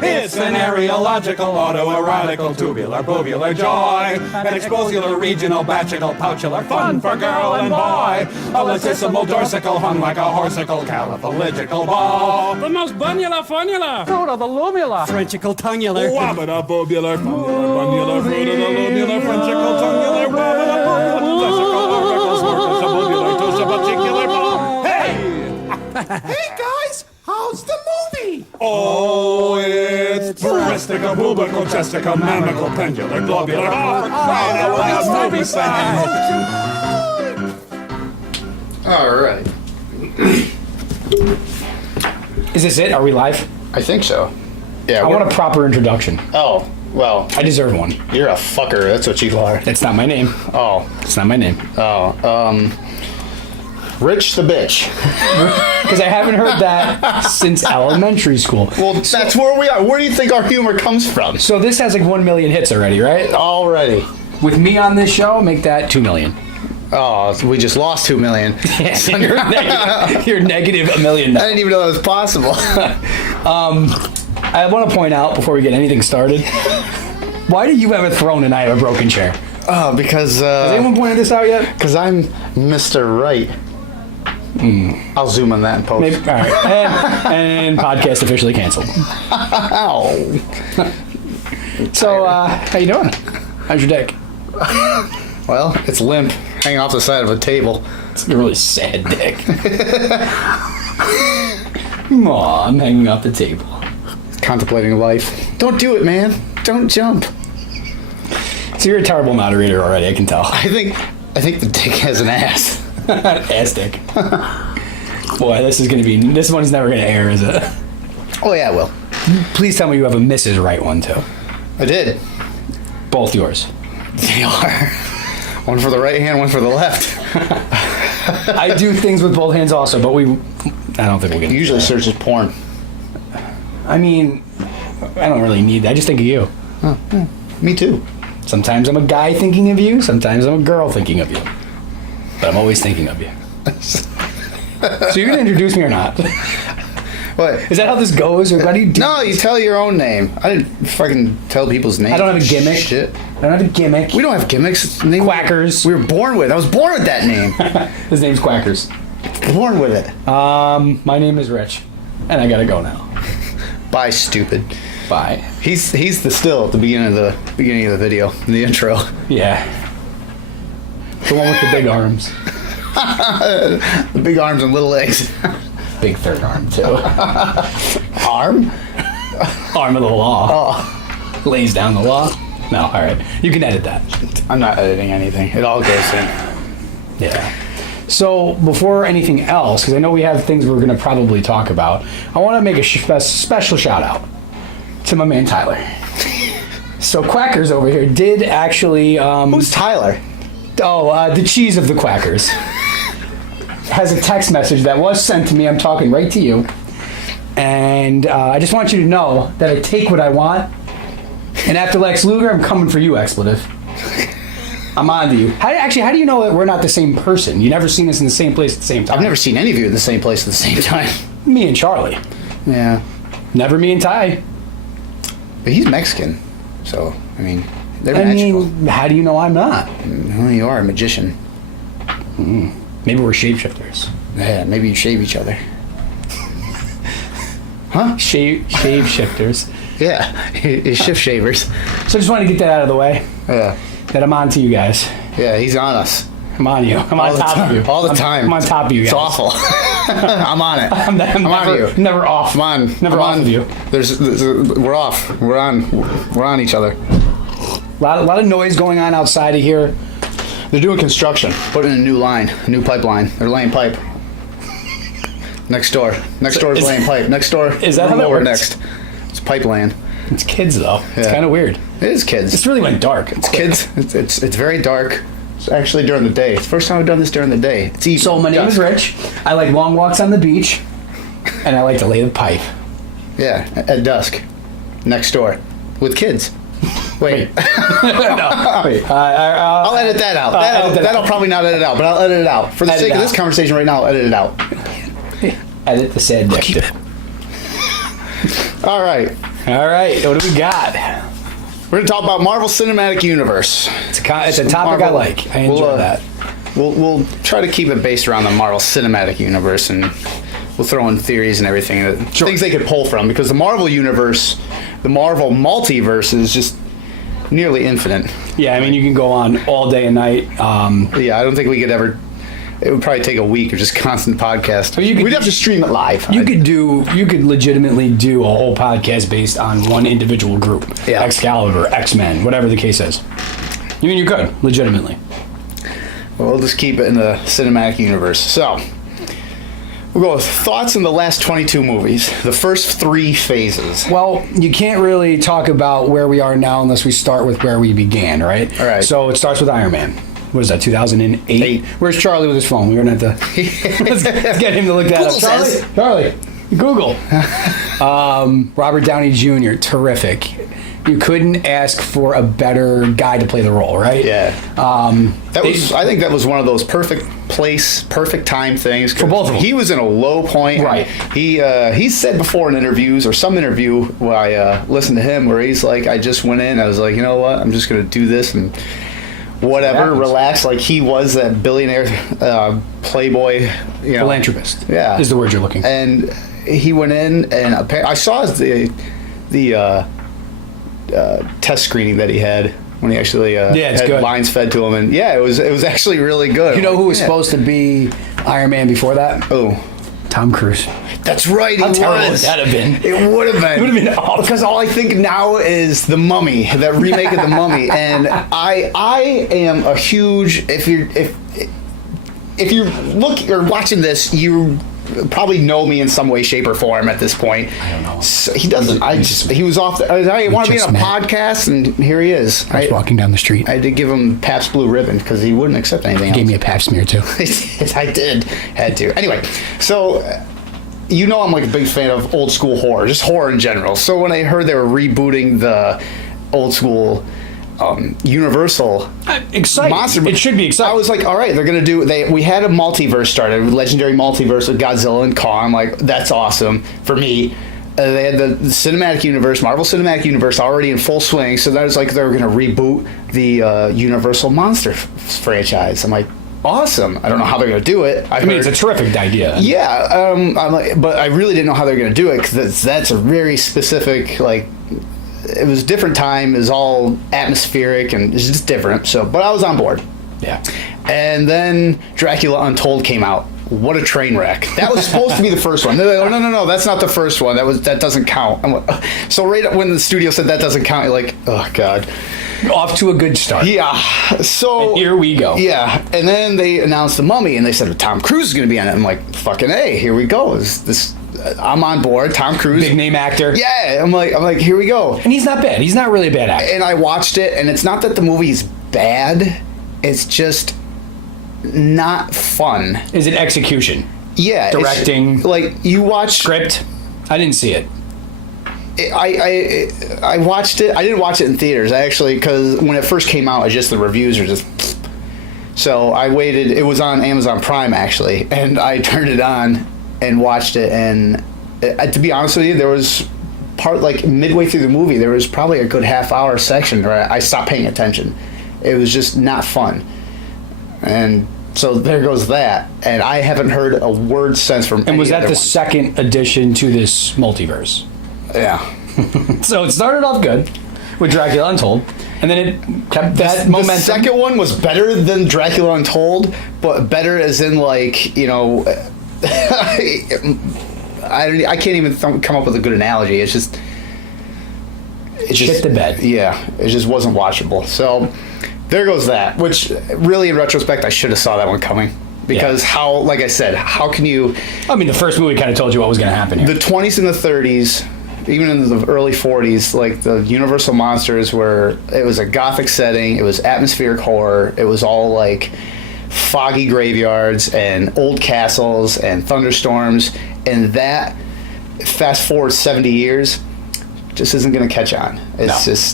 It's an areological, autoerotical, tubular, bovular joy. An exposular, regional, bachical, pouchular, fun for girl and boy. A latissimal, dorsical, hung like a horsical, caliphalygical ball. The most bunular funula. Fruit of the lumula. Frenchical tongular. Wabada, bobular, funnular, bunular, fruit of the lubular, frenchical, tongular, wabada, bobular, lessical, orbical, snorkel, sububular, tosabachicular ball. Hey! Hey guys, how's the movie? Oh, it's breastica, bubical, chestica, mammical, pendular, globular. Oh, for crying out loud, movie sign. All right. Is this it? Are we live? I think so. Yeah. I want a proper introduction. Oh, well. I deserve one. You're a fucker. That's what you are. That's not my name. Oh. It's not my name. Rich the bitch. Because I haven't heard that since elementary school. Well, that's where we are. Where do you think our humor comes from? So this has like 1 million hits already, right? Already. With me on this show, make that 2 million. Oh, we just lost 2 million. Yeah, you're negative $1 million. I didn't even know that was possible. I want to point out before we get anything started, why do you have a throne and I have a broken chair? Oh, because... Has anyone pointed this out yet? Because I'm Mr. Right. I'll zoom on that in post. Maybe, all right. And podcast officially canceled. Ow. So, how you doing? How's your dick? Well, it's limp, hanging off the side of a table. It's a really sad dick. Aw, I'm hanging off the table. Contemplating life. Don't do it, man. Don't jump. So you're a terrible moderator already, I can tell. I think the dick has an ass. Ass dick. Boy, this one's never gonna air, is it? Oh yeah, it will. Please tell me you have a Mrs. Right one too. I did. Both yours. They are. One for the right hand, one for the left. I do things with both hands also, but I don't think we'll get. Usually searches porn. I mean, I don't really need that. I just think of you. Oh, yeah. Me too. Sometimes I'm a guy thinking of you. Sometimes I'm a girl thinking of you. But I'm always thinking of you. So you're gonna introduce me or not? What? Is that how this goes, or what do you do? No, you tell your own name. I didn't fucking tell people's names. I don't have a gimmick. Shit. I don't have a gimmick. We don't have gimmicks. It's the name Quackers. we were born with. I was born with that name. His name's Quackers. Born with it. My name is Rich, and I gotta go now. Bye, stupid. Bye. He's the still at the beginning of the video, in the intro. Yeah. The one with the big arms. The big arms and little legs. Big third arm, too. Arm? Arm of the law. Oh. Lays down the law. No, all right. You can edit that. I'm not editing anything. It all goes in. Yeah. So before anything else, because I know we have things we're going to probably talk about, I want to make a special shout out to my man Tyler. So Quackers over here did actually... Who's Tyler? Oh, the cheese of the Quackers. Has a text message that was sent to me. I'm talking right to you. And I just want you to know that I take what I want. And after Lex Luger, I'm coming for you, expletive. I'm on to you. How do you know that we're not the same person? You never seen us in the same place at the same time. I've never seen any of you in the same place at the same time. Me and Charlie. Yeah. Never me and Ty. But he's Mexican. So, I mean, they're magical. How do you know I'm not? Well, you are a magician. Maybe we're shapeshifters. Yeah, maybe you shave each other. Huh? Shave shifters. Yeah, he's shift shavers. So I just wanted to get that out of the way. Yeah. That I'm on to you guys. Yeah, he's on us. I'm on you. I'm on top of you. All the time. I'm on top of you guys. It's awful. I'm on it. I'm on you. Never off. I'm on. Never off of you. We're off. We're on each other. A lot of noise going on outside of here. They're doing construction. Putting in a new line, a new pipeline. They're laying pipe. Next door. Next door is laying pipe. Next door. Is that how that works? Next. It's pipe laying. It's kids though. It's Yeah. kind of weird. It is kids. This really went dark. It's kids. It's very dark. It's actually during the day. It's the first time I've done this during the day. It's evening. So my name is Rich. I like long walks on the beach, and I like to lay the pipe. Yeah, at dusk. Next door. With kids. Wait. No. Wait. I'll edit that out. That'll probably not edit out, but I'll edit it out. For the Edit sake of out. this conversation right now, I'll edit it out. Edit the sad dick. All right. All right, what do we got? We're going to talk about Marvel Cinematic Universe. It's a topic I Marvel. like. I enjoy that. We'll try to keep it based around the Marvel Cinematic Universe, and we'll throw in theories and everything, things they could pull from, because the Marvel Universe, the Marvel multiverse is just nearly infinite. Yeah, I mean, you can go on all day and night. Yeah, I don't think we could ever. It would probably take a week of just constant podcast. We'd have to stream it live. You could legitimately do a whole podcast based on one individual group. Yeah. Excalibur, X-Men, whatever the case is. You mean you could, legitimately. Well, we'll just keep it in the cinematic universe. So, we'll go with thoughts on the last 22 movies, the first 3 phases. Well, you can't really talk about where we are now unless we start with where we began, right? All right. So it starts with Iron Man. What is that, 2008? Where's Charlie with his phone? We're going to have to... let's get him to look that up. Charlie, Google. Robert Downey Jr., terrific. You couldn't ask for a better guy to play the role, right? Yeah. I think that was one of those perfect place, perfect time things. For both of them. He was in a low point. Right. He said before in interviews, or some interview where I listened to him, where he's like, I just went in, I was like, you know what, I'm just going to do this and whatever, relax. Like he was that billionaire playboy, Philanthropist. Yeah. Is the word you're looking for. And he went in, and I saw the test screening that he had when he actually had good. lines fed to him, and it was actually really good. You know who was supposed to be Iron Man before that? Oh, Tom Cruise. that's right. How He terrible was. would that have been? It would have been. It would have been awful. Because all I think now is The Mummy, that remake of The Mummy, and I am a huge. If you look or watching this, you probably know me in some way, shape, or form at this point. I don't know. So he doesn't. He was off. I want to be on a podcast, and here he is. I was walking down the street. I did give him Pabst Blue Ribbon because he wouldn't accept anything else. Gave me a pap smear too. I did. Had to. Anyway, so I'm like a big fan of old school horror, just horror in general. So when I heard they were rebooting the old school Universal Exciting. monster, It should be exciting. I was like, all right, they're gonna do. We had a multiverse started, a legendary multiverse with Godzilla and Kong. I'm like, that's awesome for me. They had the cinematic universe, Marvel Cinematic Universe, already in full swing. So that was like they were gonna reboot the Universal Monster franchise. I'm like, awesome. I don't know how they're gonna do it. I mean, it's a terrific idea. Yeah, I'm like, but I really didn't know how they're gonna do it because that's a very specific It was a different time. It was all atmospheric and it's just different. So, but I was on board. Yeah. And then Dracula Untold came out. What a train wreck! That was supposed to be the first one. They're like, oh, no, that's not the first one. That doesn't count. I'm like, so right when the studio said that doesn't count, you're like, oh god. Off to a good start. Yeah. So And here we go. Yeah. And then they announced The Mummy, and they said Tom Cruise is going to be on it. I'm like, fucking A, here we go. I'm on board. Tom Cruise, Big name actor. Yeah. I'm like, here we go. And he's not bad. He's not really a bad actor. And I watched it, and it's not that the movie's bad. It's just not fun. Is it execution? Yeah. Directing. Like you watch Script? I didn't see it. I watched it. I didn't watch it in theaters. I actually, because when it first came out, the reviews were just. So I waited. It was on Amazon Prime actually, and I turned it on and watched it. And to be honest with you, there was midway through the movie, there was probably a good half-hour section where I stopped paying attention. It was just not fun, and so there goes that. And I haven't heard a word since from. And was that any the other one. second addition to this multiverse? Yeah. So it started off good with Dracula Untold, and then it kept that momentum. The second one was better than Dracula Untold, but better as in I can't even come up with a good analogy. It's just Shit the bed. Yeah, it just wasn't watchable. So there goes that. Which really, in retrospect, I should have saw that one coming. Because like I said, how can you? I mean, the first movie kind of told you what was going to happen here. The 20s and the 30s, even in the early 40s, like the Universal monsters it was a gothic setting, it was atmospheric horror, it was all like foggy graveyards and old castles and thunderstorms, and that, fast forward 70 years, just isn't going to catch on. It's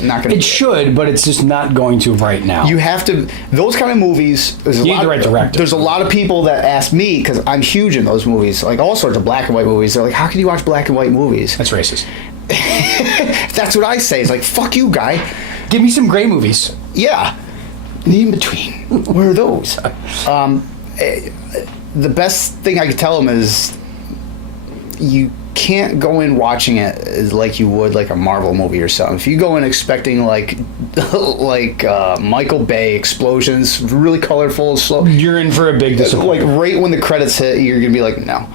not going to. It should, but it's just not going to right now. You have to. Those kind of movies. You need the right director. There's a lot of people that ask me because I'm huge in those movies, like all sorts of black and white movies. They're like, "How can you watch black and white movies?" That's racist. That's what I say. It's like, fuck you, guy. Give me some gray movies. Yeah. The in between. What are those? The best thing I could tell him is you can't go in watching it as like you would like a Marvel movie or something. If you go in expecting like Michael Bay explosions, really colorful, slow, You're in for a big disappointment. like right when the credits hit, you're gonna be like, no.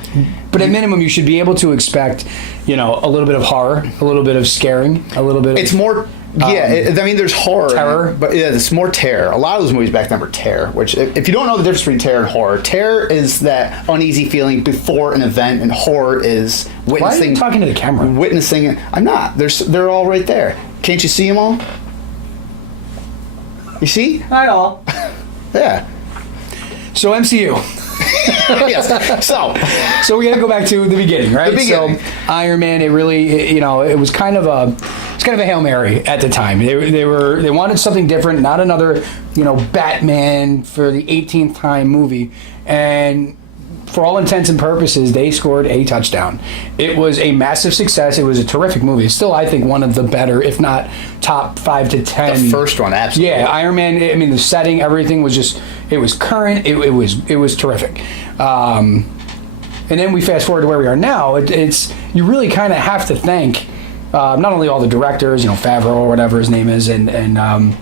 But at minimum, you should be able to expect, a little bit of horror, a little bit of scaring, a little bit of... It's more... there's horror. Terror. But yeah, it's more terror. A lot of those movies back then were terror, which, if you don't know the difference between terror and horror, terror is that uneasy feeling before an event, and horror is witnessing... Why are you talking to the camera? Witnessing it. I'm not. They're all right there. Can't you see them all? You see? Not all. Yeah. So MCU. Yes. So we got to go back to the beginning, right? The beginning. So Iron Man, it was kind of a Hail Mary at the time. They wanted something different, not another, Batman for the 18th time movie. And for all intents and purposes, they scored a touchdown. It was a massive success. It was a terrific movie. It's still, I think, one of the better, if not top 5 to 10. The first one, absolutely. Yeah, Iron Man. I mean, the setting, everything was just. It was current. It was terrific. And then we fast forward to where we are now. It's you really kind of have to thank not only all the directors, Favreau or whatever his name is, and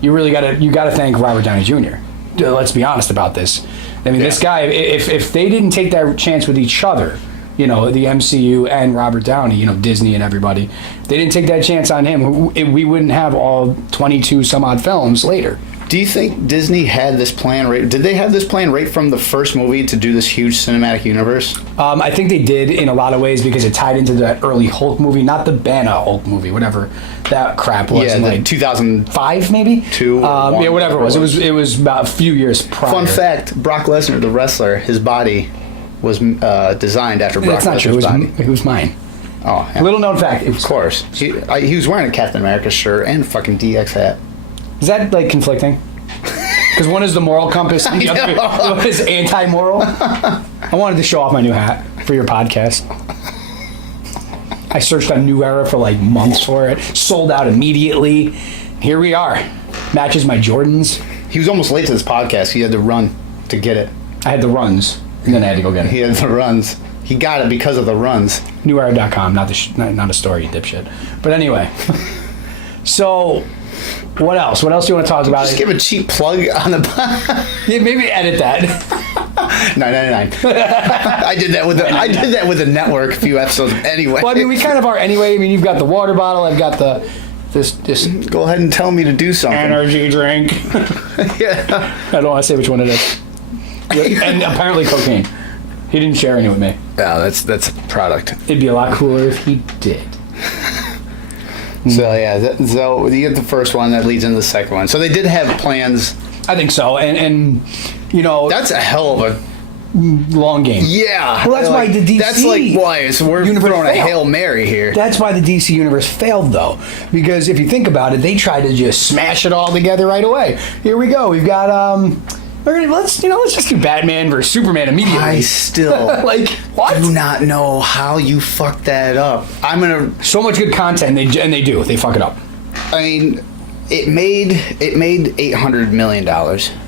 you really got to thank Robert Downey Jr. Let's be honest about this. I mean, this guy, if they didn't take that chance with each other, the MCU and Robert Downey, Disney and everybody, they didn't take that chance on him, we wouldn't have all 22 some odd films later. Do you think Disney had this plan right? Did they have this plan right from the first movie to do this huge cinematic universe? I think they did in a lot of ways because it tied into that early Hulk movie, not the Banner Hulk movie, whatever that crap was. Yeah, in like 2005 maybe? 2 or 1, yeah, whatever it was. It was about a few years prior. Fun fact, Brock Lesnar, the wrestler, his body was designed after Brock It's not true. Lesnar's body. It was mine. Oh, yeah. Little known fact. Of course. He was wearing a Captain America shirt and a fucking DX hat. Is that conflicting? Because one is the moral compass and the other is anti-moral. I wanted to show off my new hat for your podcast. I searched on New Era for months for it. Sold out immediately. Here we are. Matches my Jordans. He was almost late to this podcast. He had to run to get it. I had the runs, and then I had to go get it. He had the runs. He got it because of the runs. NewEra.com, not a store, you dipshit. But anyway. So... What else? What else do you want to talk about? Just give a cheap plug on the... Yeah, maybe edit that. $9.99. I did that with the network a few episodes anyway. Well, I mean, we kind of are anyway. I mean, you've got the water bottle. I've got this Go ahead and tell me to do something. energy drink. Yeah. I don't want to say which one it is. And apparently cocaine. He didn't share any with me. Yeah, that's a product. It'd be a lot cooler if he did. So yeah, so you get the first one that leads into the second one. So they did have plans. I think so, and That's a hell of a long game. yeah. Well, that's why the DC That's why we're universe throwing a failed. Hail Mary here. That's why the DC universe failed, though, because if you think about it, they tried to just smash it all together right away. Here we go. We've got let's just do Batman versus Superman immediately. I still what? do not know how you fucked that up. I'm gonna. So much good content, and they do. They fuck it up. I mean, it made $800 million.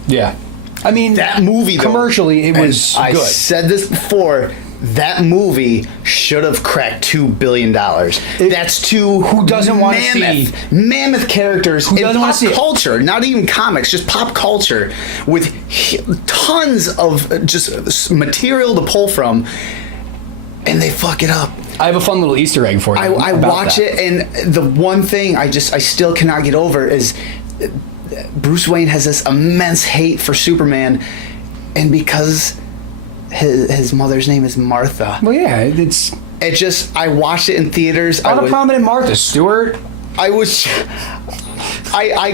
Yeah, I mean That movie, though, commercially, it and was I good. said this before. That movie should have cracked $2 billion. That's two Who doesn't want to see mammoth characters in doesn't wanna pop see it? culture, not even comics, just pop culture, with tons of just material to pull from, and they fuck it up. I have a fun little Easter egg for you. I about watch that. it, and the one thing I still cannot get over is Bruce Wayne has this immense hate for Superman, and because his mother's name is Martha. Well, yeah, I watched it in theaters. not a prominent Martha Stewart. I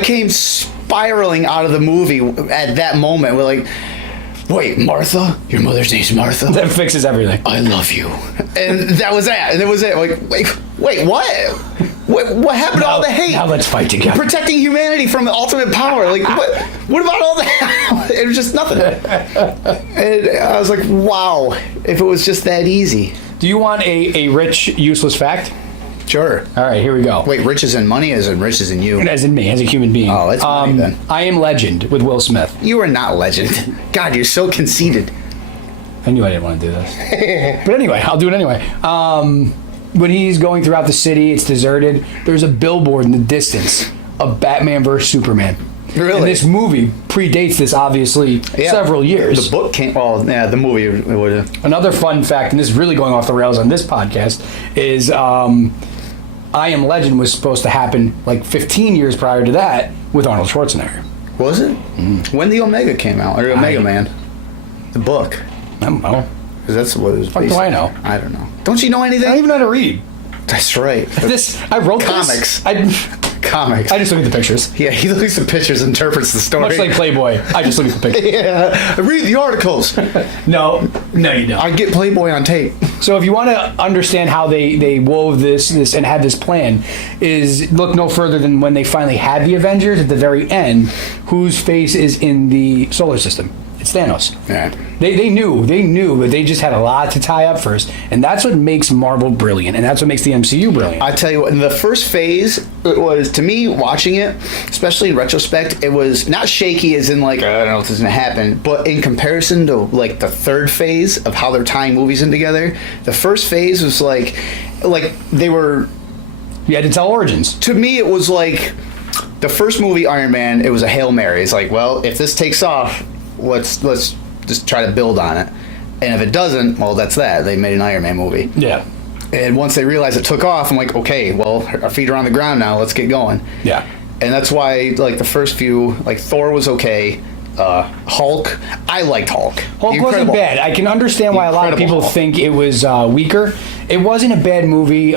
came spiraling out of the movie at that moment. We're like, wait, Martha? Your mother's name's Martha? That fixes everything. I love you. And that was that. And it was it. Like, wait, what? What happened to all the hate? Now let's fight together. Protecting humanity from the ultimate power. Like, what about all that? It was just nothing. And I was like, wow, if it was just that easy. Do you want a rich, useless fact? Sure. All right, here we go. Wait, riches and money as in riches in you? As in me, as a human being. Oh, that's money then. I Am Legend with Will Smith. You are not Legend. God, you're so conceited. I knew I didn't want to do this. But anyway, I'll do it anyway. When he's going throughout the city, it's deserted. There's a billboard in the distance of Batman vs. Superman. Really? And this movie predates this, obviously, several years. The book came... Well, yeah, the movie would have... Another fun fact, and this is really going off the rails on this podcast, is I Am Legend was supposed to happen like 15 years prior to that with Arnold Schwarzenegger. Was it? When the Omega came out, or Omega Man, the book. I don't know. Because that's what it was. Fuck do I know? I don't know. Don't you know anything? I don't even know how to read. That's right. I wrote comics. This. Comics. I just look at the pictures. Yeah, he looks at the pictures, interprets the story. Much like Playboy, I just look at the pictures. Yeah, I read the articles. No, you don't. I get Playboy on tape. So if you want to understand how they wove this and had this plan, is look no further than when they finally had the Avengers at the very end, whose face is in the solar system. It's Thanos. Yeah. They knew, but they just had a lot to tie up first, and that's what makes Marvel brilliant, and that's what makes the MCU brilliant. I tell you what, in the first phase, it was, to me, watching it, especially in retrospect, it was not shaky as in like, I don't know if this is going to happen, but in comparison to like the third phase of how they're tying movies in together, the first phase was like they were... You had to tell origins. To me, it was like the first movie, Iron Man, it was a Hail Mary. It's like, well, if this takes off, let's just try to build on it. And if it doesn't, well, that's that. They made an Iron Man movie. Yeah. And once they realized it took off, I'm like, okay, well, our feet are on the ground now. Let's get going. Yeah. And that's why, like, the first few, like, Thor was okay. Hulk, I liked Hulk. Hulk wasn't bad. I can understand why a lot of people think it was weaker. It wasn't a bad movie.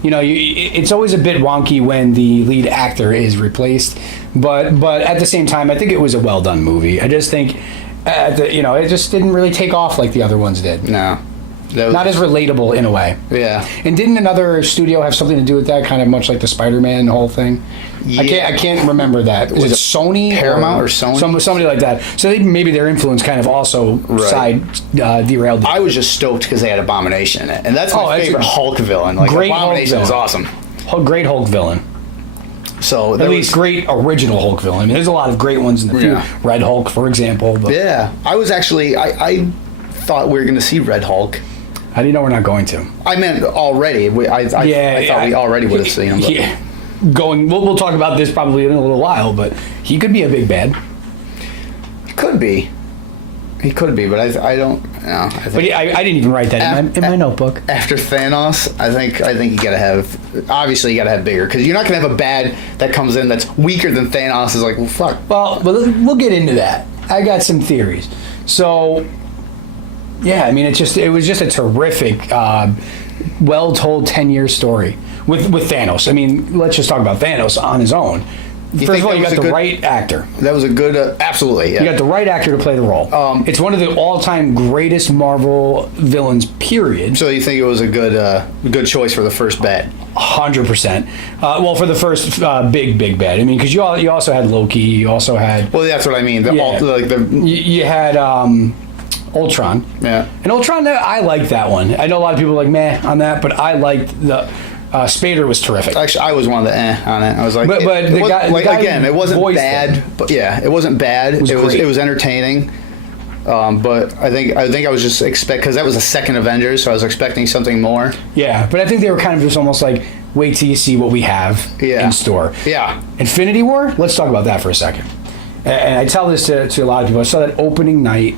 You know, it's always a bit wonky when the lead actor is replaced, but at the same time, I think it was a well done movie. I just think, it just didn't really take off like the other ones did. No, not as relatable in a way. Yeah. And didn't another studio have something to do with that? Kind of much like the Spider-Man whole thing. Yeah. I can't remember that. Was it Sony, Paramount, or Sony? Somebody like that. So maybe their influence kind of also derailed. I was just stoked because they had Abomination in it, and that's my favorite Hulk villain. Like, great Abomination is awesome. Great Hulk villain. So at least great original Hulk villain. I mean, there's a lot of great ones in the future. Red Hulk, for example. But yeah, I was actually I thought we were going to see Red Hulk. How do you know we're not going to? I meant already. I thought we already would have seen him. Yeah. We'll talk about this probably in a little while, but he could be a big bad. He could be, but I don't know. I didn't even write that in my notebook. After Thanos, I think you gotta have bigger, because you're not gonna have a bad that comes in that's weaker than Thanos. Is like, well, fuck. Well, we'll get into that. I got some theories. So, yeah, I mean, it was just a terrific, well-told 10-year story with Thanos. I mean, let's just talk about Thanos on his own. First of all, you got the right actor. That was a good, absolutely. Yeah. You got the right actor to play the role. It's one of the all-time greatest Marvel villains. Period. So you think it was a good choice for the first bet? 100%. Well, for the first big bad. I mean, because you also had Loki. You also had. Well, that's what I mean. You had Ultron. Yeah. And Ultron, I liked that one. I know a lot of people are like meh on that, but I liked the. Spader was terrific. Actually, I was one of the on it. I was like, but the guy again, it wasn't bad. But yeah, it wasn't bad. It was entertaining. But I think I was just because that was the second Avengers, so I was expecting something more. Yeah, but I think they were kind of just almost like, wait till you see what we have in store. Yeah. Infinity War. Let's talk about that for a second. And I tell this to a lot of people. I saw that opening night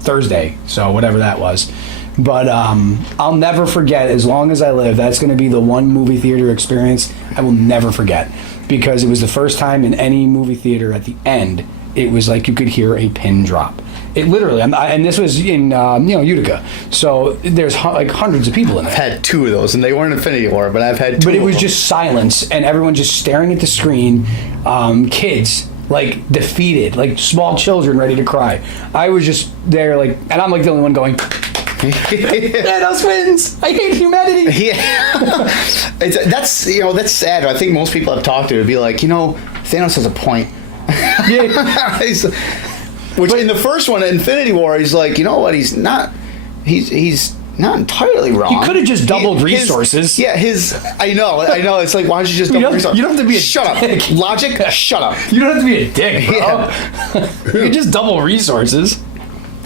Thursday, so whatever that was. But I'll never forget, as long as I live, that's going to be the one movie theater experience I will never forget, because it was the first time in any movie theater at the end, it was like you could hear a pin drop. It literally, and this was in Utica, so there's like hundreds of people in there. I've had two of those, and they weren't Infinity War, but I've had two. But it was just silence, and everyone just staring at the screen, kids like defeated, like small children ready to cry. I was just there, like, and I'm like the only one going. Thanos wins. I hate humanity. Yeah, that's sad. I think most people I've talked to would be like, Thanos has a point. Yeah. Which in the first one, Infinity War, he's like, you know what? He's not. He's not entirely wrong. He could have just doubled resources. I know. It's like, why don't you just double resources? You don't have to be a shut dick. up. Logic, shut up. You don't have to be a dick, bro. Yeah. You can just double resources.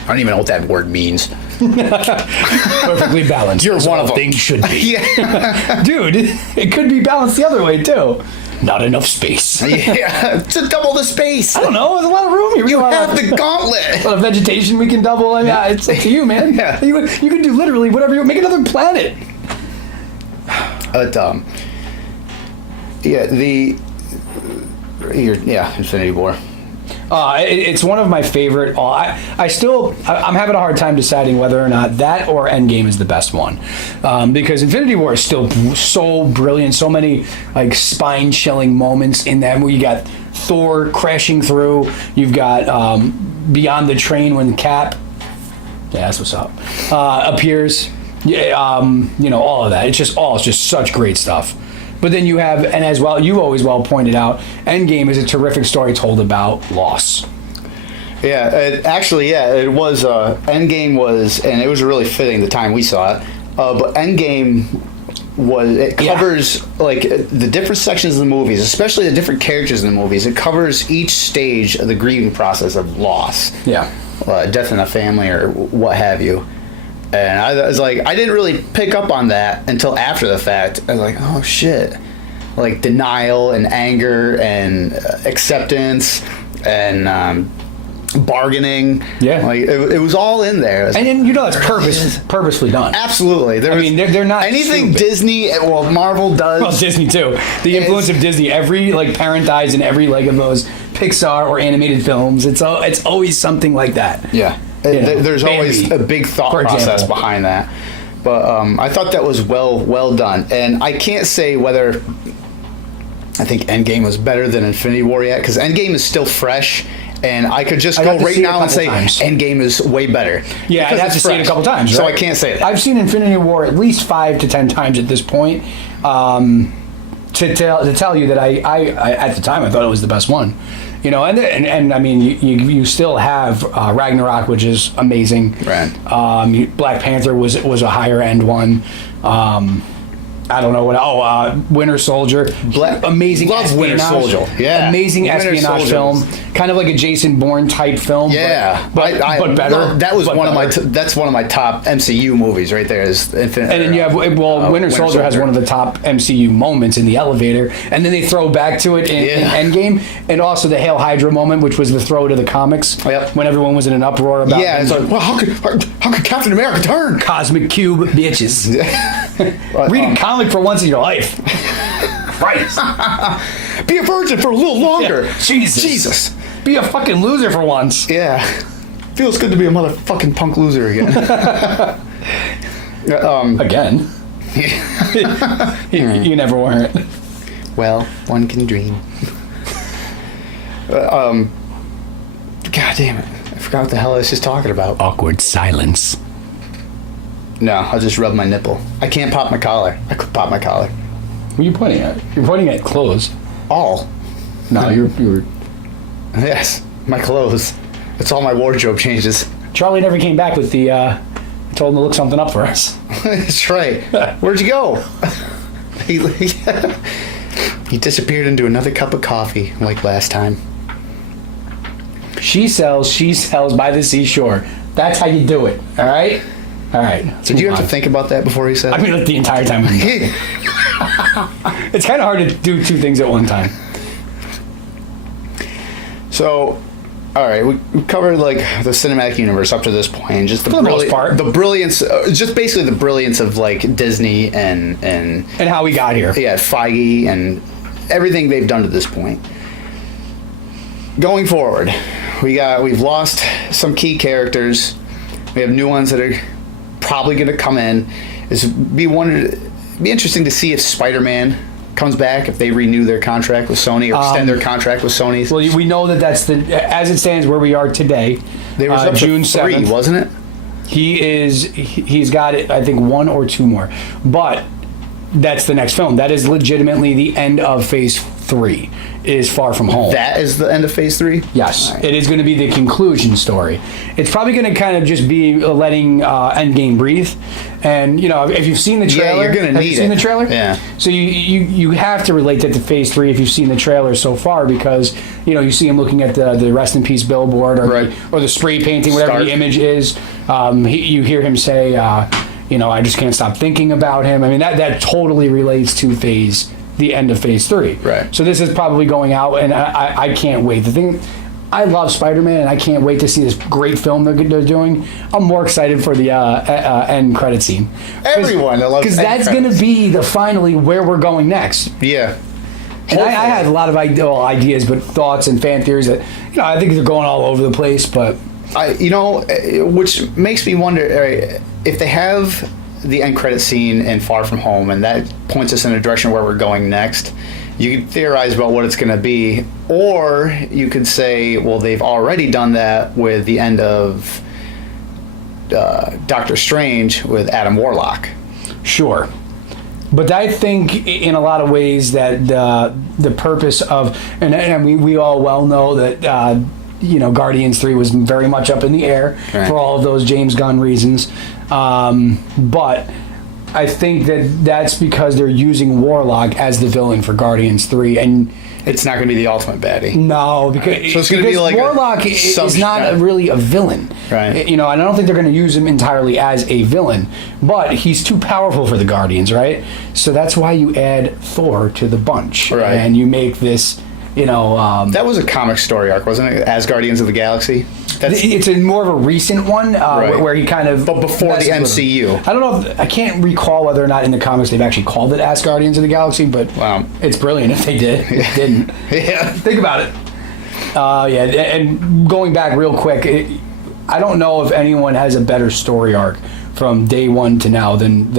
I don't even know what that word means. Perfectly balanced. You're one of them. Things should be. Yeah. Dude, it could be balanced the other way, too. Not enough space. Yeah, to double the space. I don't know. There's a lot of room here. You have the gauntlet. A lot of vegetation we can double. I mean, it's up to you, man. Yeah. You can do literally whatever you want. Make another planet. Infinity War. It's one of my favorite. I'm having a hard time deciding whether or not that or Endgame is the best one, because Infinity War is still so brilliant. So many like spine-chilling moments in that. Where you got Thor crashing through. You've got Beyond the Train when Cap. Yeah, that's what's up. Appears. Yeah, all of that. It's just such great stuff. But then you have, and as well, you always well pointed out, Endgame is a terrific story told about loss. Yeah, it was. Endgame was, and it was really fitting the time we saw it. But Endgame covers like the different sections of the movies, especially the different characters in the movies. It covers each stage of the grieving process of loss. Yeah. Death in a family or what have you. And I was like, I didn't really pick up on that until after the fact. I was like, oh shit. Like denial and anger and acceptance and bargaining. Yeah. Like it was all in there. And then, it's purposefully done. Absolutely. They're not anything stupid. Disney, Marvel does. Well, Disney too. The influence of Disney. Every parent dies in every of those Pixar or animated films. It's always something like that. Yeah. There's always a big thought process behind that. But I thought that was well done. And I can't say whether I think Endgame was better than Infinity War yet, because Endgame is still fresh. And I could just go right now and say Endgame is way better. Yeah, I'd have to see it a couple times. So right? I can't say that. I've seen Infinity War at least 5 to 10 times at this point. To tell you that I at the time I thought it was the best one. And I mean you still have Ragnarok, which is amazing. Right. Black Panther was a higher end one. I don't know what. Winter Soldier, amazing. Love espionage, Winter Soldier. Yeah, amazing Winter espionage film, kind of like a Jason Bourne type film. Yeah, but better. That was one of my. That's one of my top MCU movies right there. Is Infinite. And then you have Winter Soldier has one of the top MCU moments in the elevator, and then they throw back to it in Endgame, and also the Hail Hydra moment, which was the throw to the comics when everyone was in an uproar about. Yeah, it's like, well, how could Captain America turn? Cosmic Cube, bitches. Read a comic for once in your life. Christ. Be a virgin for a little longer. Yeah. Jesus. Be a fucking loser for once. Yeah. Feels good to be a motherfucking punk loser again. Again. You never weren't. Well, one can dream. God damn it. I forgot what the hell I was just talking about. Awkward silence. No, I'll just rub my nipple. I can't pop my collar. I could pop my collar. What are you pointing at? You're pointing at clothes. All. No, you were... Yes, my clothes. It's all my wardrobe changes. Charlie never came back with the... I told him to look something up for us. That's right. Where'd you go? He disappeared into another cup of coffee like last time. She sells by the seashore. That's how you do it, all right? All right. Did you have to think about that before you said it? I mean, like the entire time. It's kind of hard to do two things at one time. So, all right, we covered like the cinematic universe up to this point, just for the most part, the brilliance, just basically the brilliance of like Disney and how we got here. Yeah, Feige and everything they've done to this point. Going forward, we've lost some key characters. We have new ones that are probably going to come in. Be interesting to see if Spider-Man comes back, if they renew their contract with Sony or extend their contract with Sony. Well, we know that's as it stands where we are today. They were up June to 3, 7th, wasn't it? He's got it. I think 1 or 2 more, but that's the next film. That is legitimately the end of Phase 3 is Far From Home. That is the end of Phase 3? Yes, Right. it is going to be the conclusion story. It's probably going to kind of just be letting Endgame breathe. And if you've seen the trailer, you're gonna have need you seen it. the trailer? Yeah. So you have to relate that to Phase 3 if you've seen the trailer so far, because you see him looking at the Rest in Peace billboard or the spray painting, whatever the image is. You hear him say, I just can't stop thinking about him. I mean, that totally relates to the end of Phase 3. Right. So this is probably going out, and I can't wait. The thing, I love Spider-Man, and I can't wait to see this great film they're doing. I'm more excited for the end credit scene. Everyone loves because that's going to be finally where we're going next. Yeah. And I had a lot of ideas, but thoughts and fan theories that I think they're going all over the place. But which makes me wonder if they have the end credit scene in Far From Home, and that points us in a direction where we're going next. You could theorize about what it's going to be, or you could say, well, they've already done that with the end of Doctor Strange with Adam Warlock. Sure. But I think in a lot of ways that the purpose of, and we all well know that, Guardians 3 was very much up in the air for all of those James Gunn reasons. But I think that's because they're using Warlock as the villain for Guardians 3, and it's not going to be the ultimate baddie. No, because, so it's going to be like Warlock is not really a villain. Right. And I don't think they're going to use him entirely as a villain, but he's too powerful for the Guardians, right? So that's why you add Thor to the bunch, right? And you make this, that was a comic story arc, wasn't it? As Guardians of the Galaxy. It's more of a recent one where he kind of... But before the MCU. I don't know I can't recall whether or not in the comics they've actually called it As Guardians of the Galaxy, but it's brilliant if they did. It didn't. Yeah. Think about it. And going back real quick, I don't know if anyone has a better story arc from day one to now than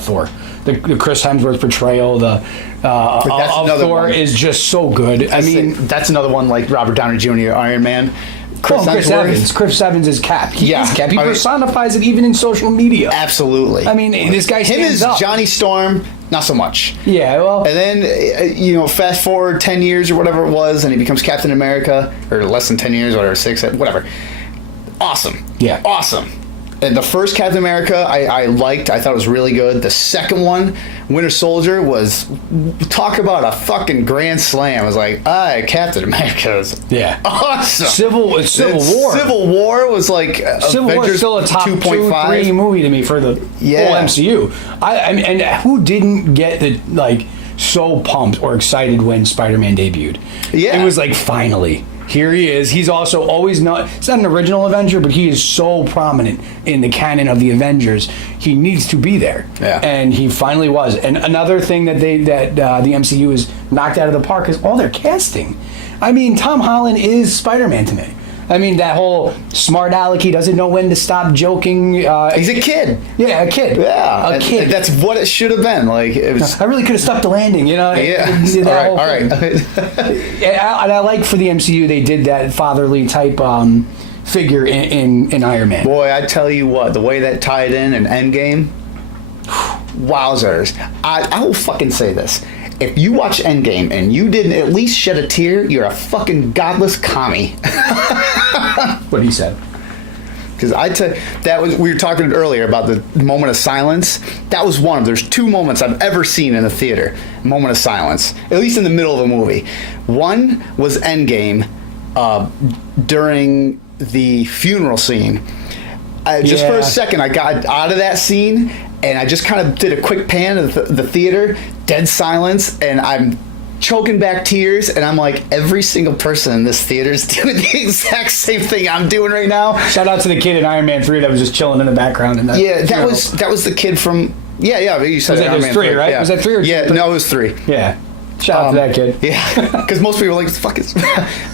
Thor. The Chris Hemsworth portrayal of Thor is just so good. I mean, that's another one like Robert Downey Jr., Iron Man. Chris Evans is Cap. He is Cap. He personifies it even in social media. Absolutely. I mean, this guy stands up. Johnny Storm, not so much. Yeah, well... And then, fast forward 10 years or whatever it was, and he becomes Captain America, or less than 10 years, or 6, whatever. Awesome. Yeah. Awesome. And the first Captain America, I liked. I thought it was really good. The second one, Winter Soldier, was talk about a fucking grand slam. I was like, Captain America is awesome. Civil War. Civil War was like Civil War is still a top 2-3 movie to me for the whole MCU. I mean, and who didn't get so pumped or excited when Spider-Man debuted? Yeah, it was like finally. Here he is. He's also always he's not an original Avenger, but he is so prominent in the canon of the Avengers. He needs to be there. Yeah. And he finally was. And another thing that the MCU has knocked out of the park is all their casting. I mean, Tom Holland is Spider-Man to me. I mean, that whole smart aleck, he doesn't know when to stop joking. He's a kid. Yeah, a kid. Yeah. A kid. That's what it should have been. Like, it was. I really could have stopped the landing, Yeah. All right. And I like for the MCU, they did that fatherly type figure in Iron Man. Boy, I tell you what, the way that tied in Endgame, wowzers. I will fucking say this. If you watch Endgame and you didn't at least shed a tear, you're a fucking godless commie. What he said. Because we were talking earlier about the moment of silence. That was one of, there's 2 moments I've ever seen in the theater. Moment of silence. At least in the middle of a movie. One was Endgame during the funeral scene. Just for a second, I got out of that scene and I just kind of did a quick pan of the theater, dead silence, and I'm choking back tears, and I'm like, every single person in this theater is doing the exact same thing I'm doing right now. Shout out to the kid in Iron Man 3 that was just chilling in the background. That was the kid from you said Iron Man 3, right? Yeah. Was that 3 or 2? Yeah, no, it was 3. Yeah. Shout out to that kid. Yeah, because most people are like, fuck it.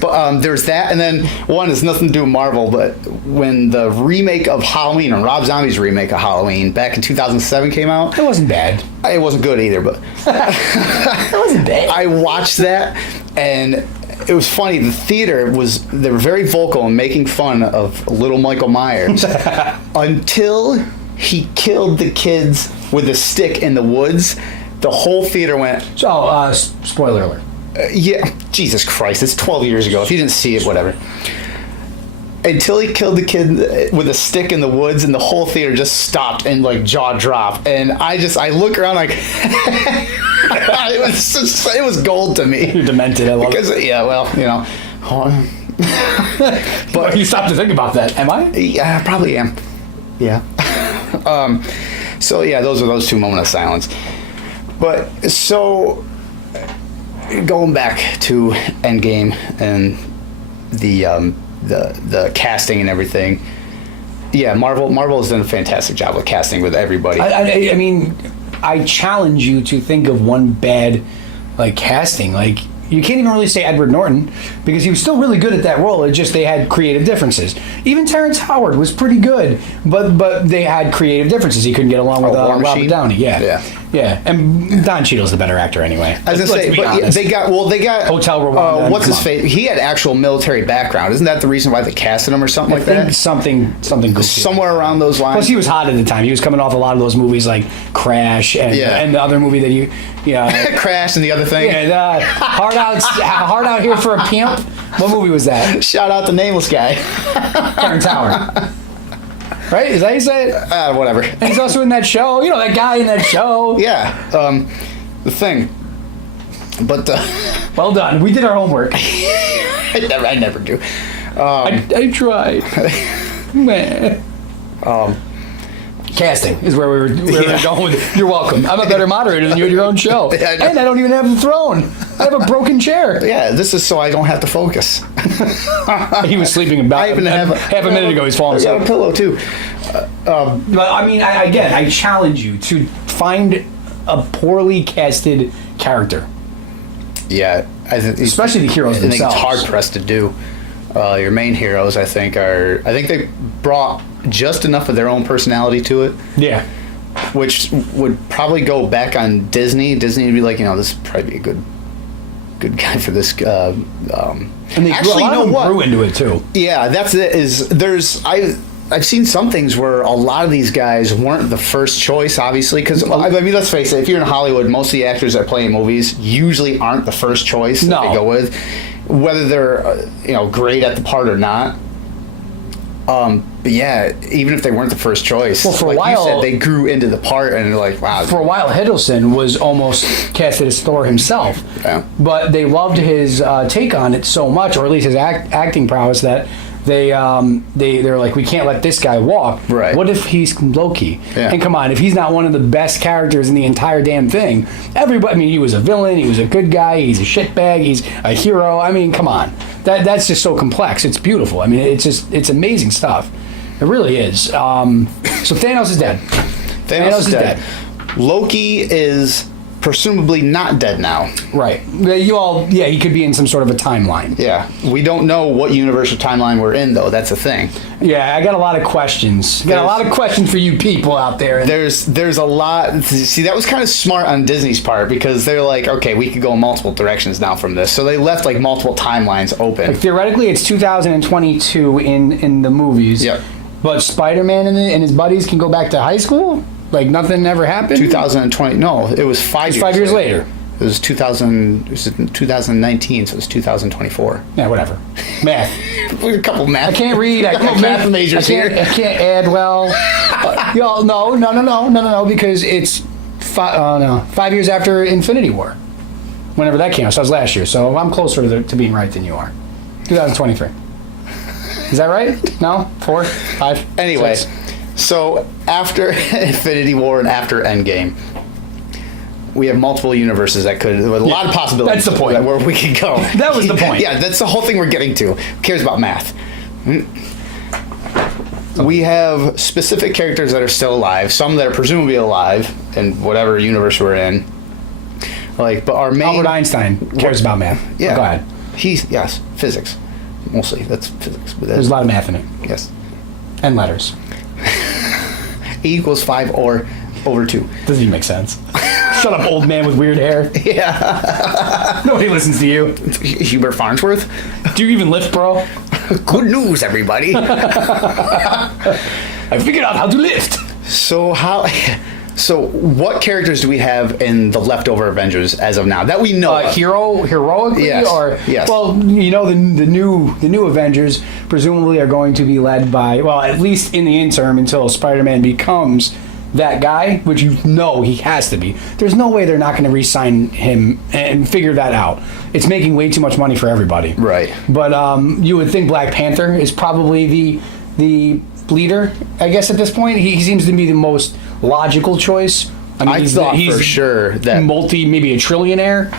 But there's that, and then one has nothing to do with Marvel, but when the remake of Halloween, or Rob Zombie's remake of Halloween back in 2007 came out. It wasn't bad. It wasn't good either, but... It wasn't bad. I watched that, and it was funny. The theater they were very vocal in making fun of little Michael Myers until he killed the kids with a stick in the woods. The whole theater went... So, spoiler alert. Yeah, Jesus Christ, it's 12 years ago. If you didn't see it, whatever. Until he killed the kid with a stick in the woods, and the whole theater just stopped and like jaw dropped. And I look around like it was gold to me. You're demented. I love because, it. Yeah, well, you know. But you stopped to think about that. Am I? Yeah, I probably am. Yeah. So yeah, those are those two moments of silence. But so going back to Endgame and the casting and everything. Yeah, Marvel has done a fantastic job with casting with everybody. I mean, I challenge you to think of one bad like casting. Like, you can't even really say Edward Norton because he was still really good at that role. It's just they had creative differences. Even Terrence Howard was pretty good, but they had creative differences. He couldn't get along with Robert Downey. Yeah. And Don Cheadle's the better actor anyway. I was gonna say, but they got Hotel Rwanda. What's his face? He had actual military background. Isn't that the reason why they casted him or something like that? Something goofy. Somewhere around those lines. Plus, he was hot at the time. He was coming off a lot of those movies like Crash and the other movie that Crash and the other thing. Yeah, Hard Out Here for a Pimp. What movie was that? Shout out the nameless guy. Terrence Howard. Right? Is that how you say it? Whatever. And he's also in that show. You know, that guy in that show. Yeah. The Thing. But well done. We did our homework. I never do. I tried. Man. Casting is where we were going with it. You're welcome. I'm a better moderator than you at your own show. And I don't even have the throne. I have a broken chair. Yeah, this is so I don't have to focus. He was sleeping about half a minute ago. He's falling asleep. I got a pillow too. But I mean, I challenge you to find a poorly casted character. Yeah, especially the heroes themselves. I think it's hard pressed to do. Your main heroes, I think they brought just enough of their own personality to it. Yeah. Which would probably go back on Disney. Disney would be like, this would probably be a good guy for this. And they grew into it too. Yeah, that's it. I've seen some things where a lot of these guys weren't the first choice, obviously, because I mean, let's face it. If you're in Hollywood, most of the actors that play in movies usually aren't the first choice that they go with, whether they're great at the part or not. But yeah, even if they weren't the first choice, well, for a while, you said, they grew into the part, and they're like, wow. For a while, Hiddleston was almost casted as Thor himself. Yeah. But they loved his take on it so much, or at least his acting prowess, that they're like, we can't let this guy walk. Right. What if he's Loki? Yeah. And come on, if he's not one of the best characters in the entire damn thing, everybody. I mean, he was a villain. He was a good guy. He's a shitbag. He's a hero. I mean, come on. That's just so complex. It's beautiful. I mean, it's amazing stuff. It really is. So Thanos is dead. Thanos is dead. Loki is presumably not dead now. Right. He could be in some sort of a timeline. Yeah. We don't know what universe or timeline we're in, though. That's the thing. Yeah, I got a lot of questions. Got a lot of questions for you people out there. There's a lot. See, that was kind of smart on Disney's part, because they're like, okay, we could go in multiple directions now from this. So they left like multiple timelines open. Like, theoretically, it's 2022 in the movies. Yep. But Spider-Man and his buddies can go back to high school? Like nothing ever happened? 2020. No, it was 5 years. 5 years later. It was 2019, so it was 2024. Yeah, whatever. Math. A couple math. I can't read. I can't math majors here. I can't add well. Y'all, no, because it's 5 years after Infinity War. Whenever that came out. So that was last year. So I'm closer to being right than you are. 2023. Is that right? No? 4? 5? Anyway, 6? So after Infinity War and after Endgame, we have multiple universes that could, with a lot of possibilities. That's the point. Where we could go. That was the point. Yeah, that's the whole thing we're getting to. Who cares about math? We have specific characters that are still alive, some that are presumably alive in whatever universe we're in. But our main Albert Einstein cares about math. Yeah. Go ahead. Yes, physics. Mostly, that's physics. But there's a lot of math in it. Yes. And letters. E = 5 or over 2. Doesn't even make sense. Shut up, old man with weird hair. Yeah. Nobody listens to you. Hubert Farnsworth. Do you even lift, bro? Good news, everybody. I figured out how to lift. So So, what characters do we have in the leftover Avengers as of now that we know? Heroically, Yes. or Yes. well, the new Avengers presumably are going to be led by, well, at least in the interim until Spider-Man becomes that guy, which he has to be. There's no way they're not going to re-sign him and figure that out. It's making way too much money for everybody. Right. But you would think Black Panther is probably the leader, I guess, at this point. He seems to be the most logical choice. I mean, he's for sure that maybe a trillionaire.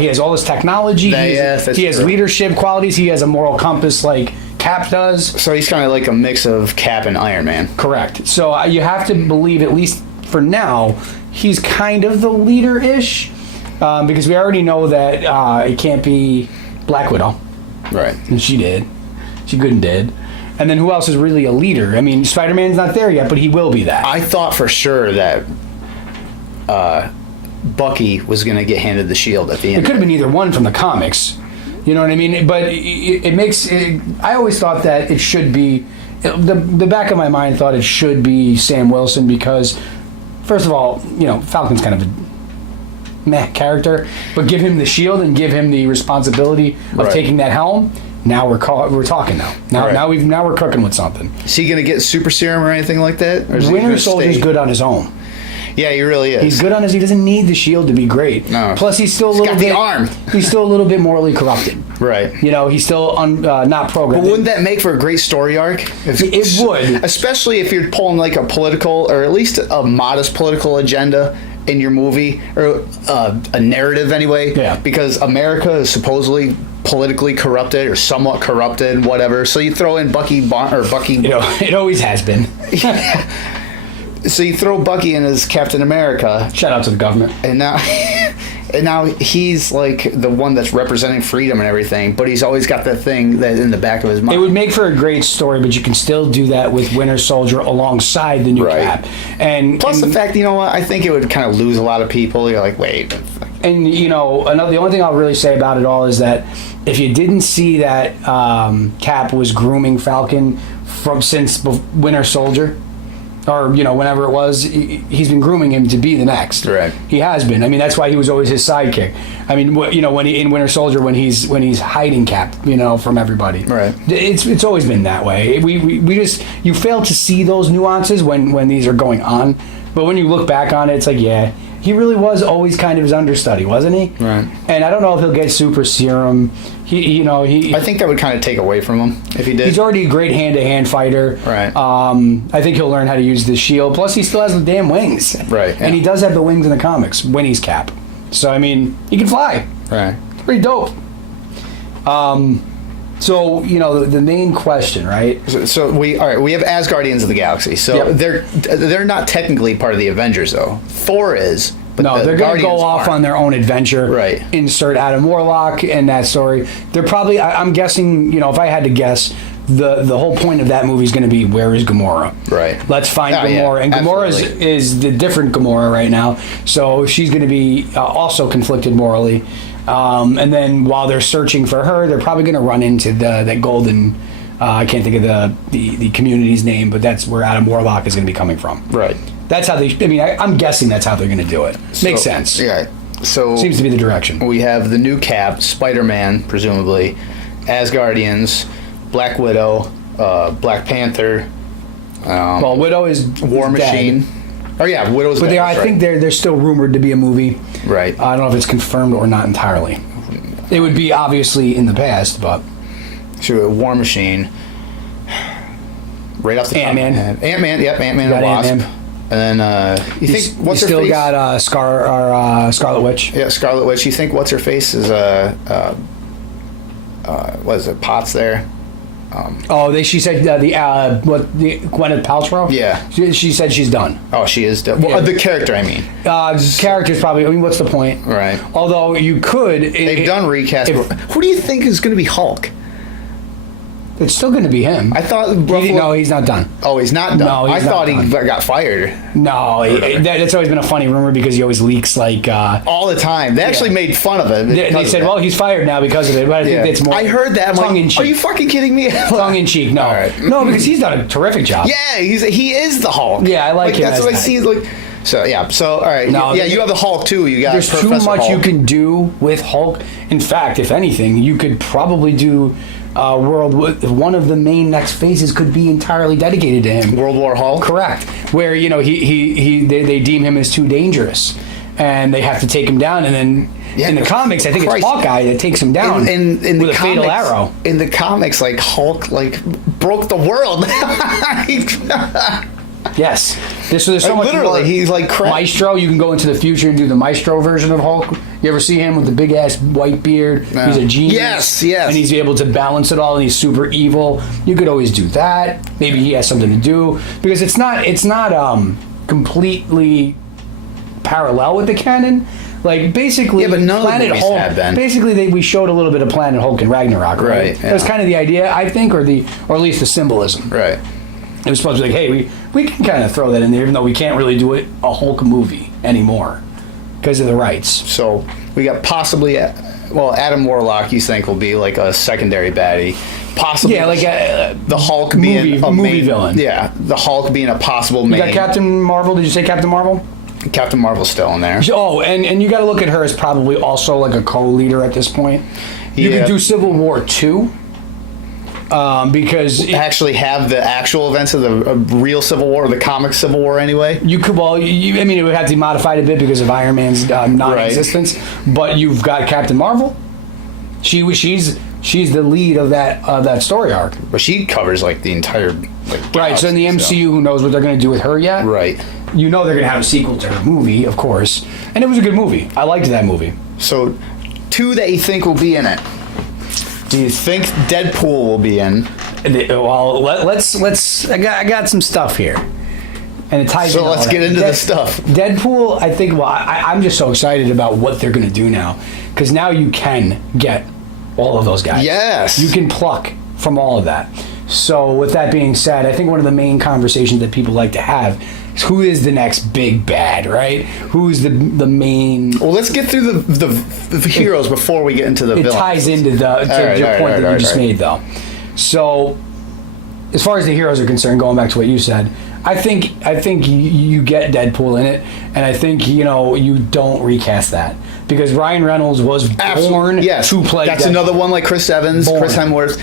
He has all this technology. He has leadership qualities. He has a moral compass like Cap does. So he's kind of like a mix of Cap and Iron Man. Correct. So you have to believe, at least for now, he's kind of the leader-ish, because we already know that it can't be Black Widow. Right. And she did. She good and did. And then who else is really a leader? I mean, Spider-Man's not there yet, but he will be that. I thought for sure that Bucky was going to get handed the shield at the end. It could have been either one from the comics. You know what I mean? But it makes... I always thought that it should be... The back of my mind thought it should be Sam Wilson because, first of all, Falcon's kind of a meh character, but give him the shield and give him the responsibility of taking that helm. Now we're talking now. Now we're cooking with something. Is he going to get super serum or anything like that? Or is Winter Soldier's good on his own. Yeah, he really is. He's good on his. He doesn't need the shield to be great. No. Plus, he's still got the arm. He's still a little bit morally corrupted. Right. He's still not programmed. But wouldn't that make for a great story arc? It would, especially if you're pulling like a political or at least a modest political agenda in your movie or a narrative anyway. Yeah. Because America is supposedly politically corrupted or somewhat corrupted, whatever. So you throw in Bucky. It always has been. So you throw Bucky in as Captain America. Shout out to the government. And now he's like the one that's representing freedom and everything, but he's always got that thing that in the back of his mind. It would make for a great story, but you can still do that with Winter Soldier alongside the new Cap. And plus the fact, I think it would kind of lose a lot of people. You're like, wait. And the only thing I'll really say about it all is that if you didn't see that Cap was grooming Falcon since Winter Soldier, or whenever it was, he's been grooming him to be the next. Right. He has been. I mean, that's why he was always his sidekick. I mean, when he in Winter Soldier, when he's hiding Cap, from everybody. Right. It's always been that way. We just you fail to see those nuances when these are going on, but when you look back on it, it's like, yeah, he really was always kind of his understudy, wasn't he? Right. And I don't know if he'll get super serum. I think that would kind of take away from him if he did. He's already a great hand-to-hand fighter. Right. I think he'll learn how to use the shield. Plus, he still has the damn wings. Right. Yeah. And he does have the wings in the comics when he's Cap. So, I mean, he can fly. Right. It's pretty dope. So, the main question, right? So we have Asgardians of the Galaxy. So they're not technically part of the Avengers, though. Thor is. But no, they're going to go off on their own adventure. Right. Insert Adam Warlock in that story. They're probably, I'm guessing, if I had to guess, the whole point of that movie is going to be, where is Gamora? Right. Let's find Gamora. Yeah, and Gamora is the different Gamora right now. So she's going to be also conflicted morally. And then while they're searching for her, they're probably going to run into that golden... I can't think of the community's name, but that's where Adam Warlock is going to be coming from. Right. That's how they... I'm guessing that's how they're going to do it. Makes sense. Yeah. So seems to be the direction. We have the new Cap, Spider-Man, presumably, Asgardians, Black Widow, Black Panther. Well, Widow is War Machine. Dead. Oh yeah, Widow's. But I think they're still rumored to be a movie. Right. I don't know if it's confirmed or not entirely. It would be obviously in the past, but. Sure, War Machine. Right off the top. Ant-Man. Ant-Man. Yep, Ant-Man and Wasp. Ant-Man. And then you think what's her still face? Got Scarlet Witch. Yeah, Scarlet Witch. You think what's her face is what is it? Potts there. She said the Gwyneth Paltrow. Yeah, she said she's done. Oh, she is done. Well, the character, I mean. Character's probably. What's the point? Right. Although you could. They've done recast. Who do you think is going to be Hulk? It's still going to be him. I thought. No, he's not done. Oh, he's not done. No, I thought he got fired. No, that's always been a funny rumor because he always leaks like all the time. They actually made fun of it. They said, "Well, he's fired now because of it." But I think it's more. I heard that. Tongue in cheek. Are you fucking kidding me? Tongue in cheek. No, right. no, because he's done a terrific job. Yeah, he is the Hulk. Yeah, I like him. That's what I see. Like, So yeah. So all right. No, yeah, you have the Hulk too. You got There's Professor too much Hulk. you can do with Hulk. In fact, if anything, you could probably do a world with one of the main next phases could be entirely dedicated to him. World War Hulk. Correct. Where they deem him as too dangerous, and they have to take him down. And then in the comics, I think it's Hawkeye that takes him down in with the a fatal arrow. In the comics, like Hulk, like broke the world. Yes. There's so much literally, more. he's like crap. Maestro. You can go into the future and do the Maestro version of Hulk. You ever see him with the big ass white beard? No. He's a genius. Yes. And he's able to balance it all, and he's super evil. You could always do that. Maybe he has something to do because it's not completely parallel with the canon. Like basically, Yeah, but none of the Planet movies Hulk. have been. Basically, we showed a little bit of Planet Hulk in Ragnarok, right? Right, yeah. That's kind of the idea, I think, or at least the symbolism. Right. It was supposed to be like, hey, we can kind of throw that in there, even though we can't really do it a Hulk movie anymore because of the rights. So we got possibly, Adam Warlock. You think will be like a secondary baddie? Possibly, Yeah, like the Hulk being a movie main villain. Yeah, the Hulk being a possible You main. got Captain Marvel. Did you say Captain Marvel? Captain Marvel's still in there. Oh, and you got to look at her as probably also like a co-leader at this point. You Yeah. could do Civil War 2. Because Actually, have the actual events of the real Civil War, the comic Civil War, anyway. you could, I mean, it would have to be modified a bit because of Iron Man's non-existence. But you've got Captain Marvel. She's the lead of that story arc. But she covers like the entire. Right. So in the MCU, who knows what they're going to do with her yet? Right. You know they're going to have a sequel to her movie, of course, and it was a good movie. I liked that movie. So, 2 that you think will be in it. Do you think Deadpool will be in? Well, let's. I got some stuff here, and it ties. So in all let's that. get into the stuff. Deadpool, I think. Well, I'm just so excited about what they're going to do now, because now you can get all of those guys. Yes. You can pluck from all of that. So with that being said, I think one of the main conversations that people like to have is who is the next big bad, right? Who's the main? Well, let's get through the heroes before we get into the It villains. ties into your point that you just made, though. So, as far as the heroes are concerned, going back to what you said, I think you get Deadpool in it, and I think you don't recast that because Ryan Reynolds was born to play. That's Deadpool. another one like Chris Evans, Born. Chris Hemsworth.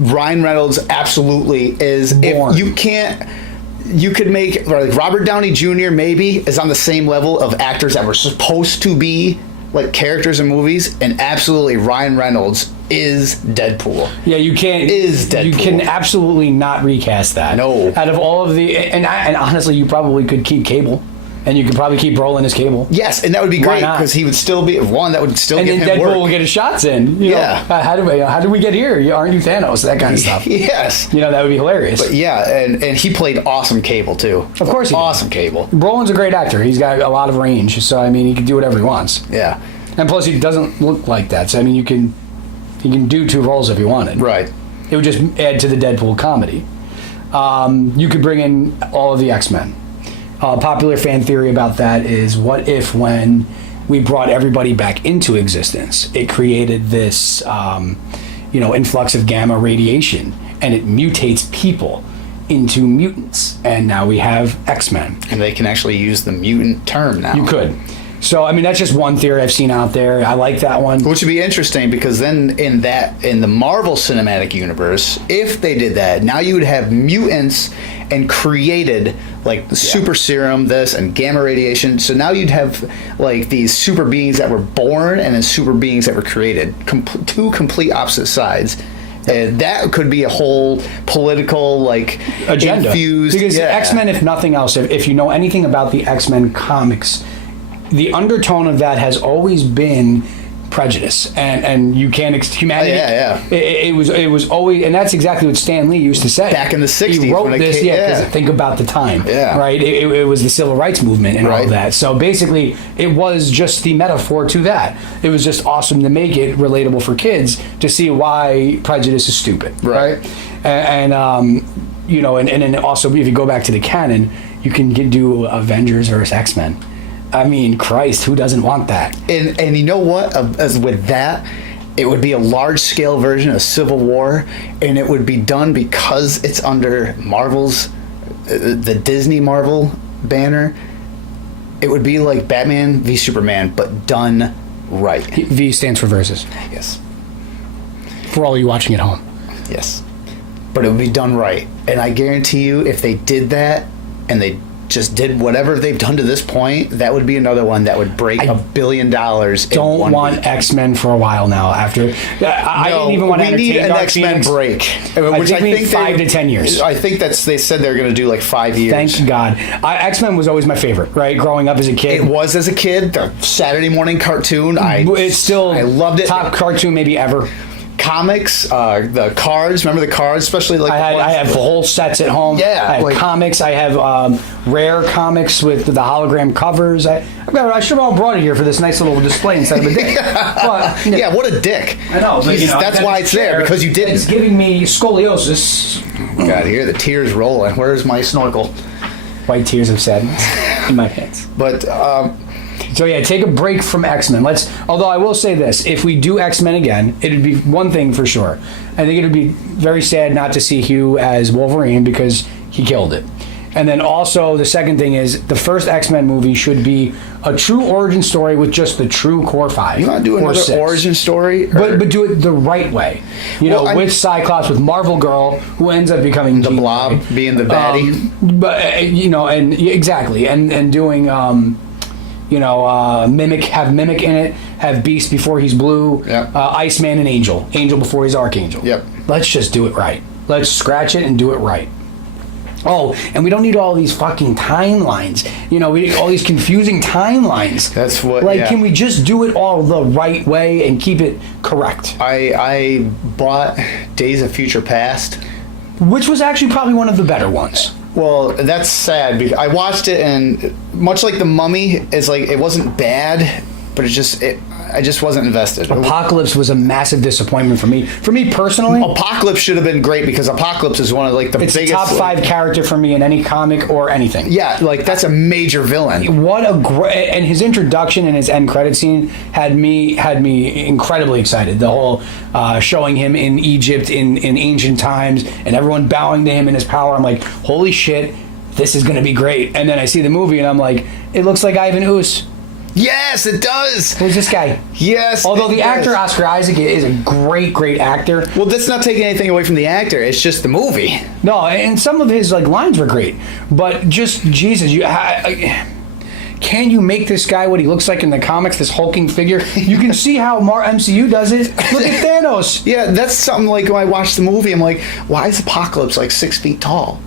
Ryan Reynolds absolutely is. Born. If you can't. You could make like Robert Downey Jr. maybe is on the same level of actors that were supposed to be like characters in movies, and absolutely Ryan Reynolds is Deadpool. Yeah, you can't. Is Deadpool. You can absolutely not recast that. No. Out of all of the, and honestly, you probably could keep Cable, and you could probably keep Brolin as Cable. Yes, and that would be Why great not? because he would still be one that would still And give then him Deadpool work. will get his shots in. Yeah. How do we get here? Aren't you Thanos? That kind of stuff. Yes. That would be hilarious. But yeah, and he played awesome Cable too. Of course he did. Awesome Cable. Brolin's a great actor. He's got a lot of range, so I mean, he can do whatever he wants. Yeah. And plus, he doesn't look like that. So I mean, he can do 2 roles if he wanted. Right. It would just add to the Deadpool comedy. You could bring in all of the X-Men. Popular fan theory about that is, what if when we brought everybody back into existence, it created this, influx of gamma radiation, and it mutates people into mutants, and now we have X-Men. And they can actually use the mutant term now. You could. So, I mean, that's just one theory I've seen out there. I like that one. Which would be interesting because then in the Marvel Cinematic Universe, if they did that, now you would have mutants and created like the super serum, this, and gamma radiation. So now you'd have like these super beings that were born and then super beings that were created. Two complete opposite sides. And that could be a whole political like agenda. Infused. Because X-Men, if nothing else, if you know anything about the X-Men comics, the undertone of that has always been prejudice, and you can't humanity. It was always, and that's exactly what Stan Lee used to say back in the 60s. He wrote this, because think about the time, right? It was the civil rights movement and all of that. So basically, it was just the metaphor to that. It was just awesome to make it relatable for kids to see why prejudice is stupid, right? And then also if you go back to the canon, you can do Avengers versus X-Men. I mean, Christ, who doesn't want that? And you know what? As with that, it would be a large-scale version of Civil War, and it would be done because it's under Marvel's, the Disney Marvel banner. It would be like Batman v Superman, but done right. V stands for versus. Yes. For all you watching at home. Yes. But it would be done right. And I guarantee you, if they did that and they just did whatever they've done to this point, that would be another one that would break $1 billion. Don't want X-Men for a while now. After I didn't even want to need an Dark X-Men Phoenix. break, which I think 5 to 10 years. I think they said they're going to do like 5 years. Thank God. X-Men was always my favorite. Right, growing up as a kid. It was as a kid. The Saturday morning cartoon. I loved it. Top cartoon maybe ever. Comics, the cards. Remember the cards, especially like I have whole sets at home. Yeah, I have comics. I have rare comics with the hologram covers. I should have all brought it here for this nice little display instead of a dick. But, yeah, what a dick. I know. But, that's why it's there, because you didn't. It's giving me scoliosis. God, here the tears rolling. Where's my snorkel? White tears of sadness in my pants. But so yeah, take a break from X-Men. Although I will say this, if we do X-Men again, it would be one thing for sure. I think it would be very sad not to see Hugh as Wolverine because he killed it. And then also the second thing is the first X-Men movie should be a true origin story with just the true core 5. You want to do another origin story? But do it the right way. With Cyclops, with Marvel Girl, who ends up becoming the Blob, being the baddie. Exactly. And doing... Mimic in it, have Beast before he's Blue, Iceman and Angel before he's Archangel. Yep. Let's just do it right. Let's scratch it and do it right. Oh, and we don't need all these fucking timelines. We need all these confusing timelines. That's what. Can we just do it all the right way and keep it correct? I bought Days of Future Past, which was actually probably one of the better ones. Well, that's sad because I watched it, and much like The Mummy, it's like it wasn't bad, but I just wasn't invested. Apocalypse was a massive disappointment for me. For me personally, Apocalypse should have been great because Apocalypse is one of the biggest. It's a top 5 character for me in any comic or anything. Yeah, that's a major villain. What a great, and his introduction and his end credit scene had me incredibly excited. The whole showing him in Egypt in ancient times and everyone bowing to him in his power. I'm like, holy shit, this is going to be great. And then I see the movie and I'm like, it looks like Ivan Ooze. Yes, it does. Who's this guy? Yes. Although the actor Oscar Isaac is a great actor. Well, that's not taking anything away from the actor. It's just the movie. No, and some of his lines were great, but just Jesus, can you make this guy what he looks like in the comics? This hulking figure. You can see how MCU does it. Look at Thanos. Yeah, that's something like when I watched the movie, I'm like, why is Apocalypse 6 feet tall?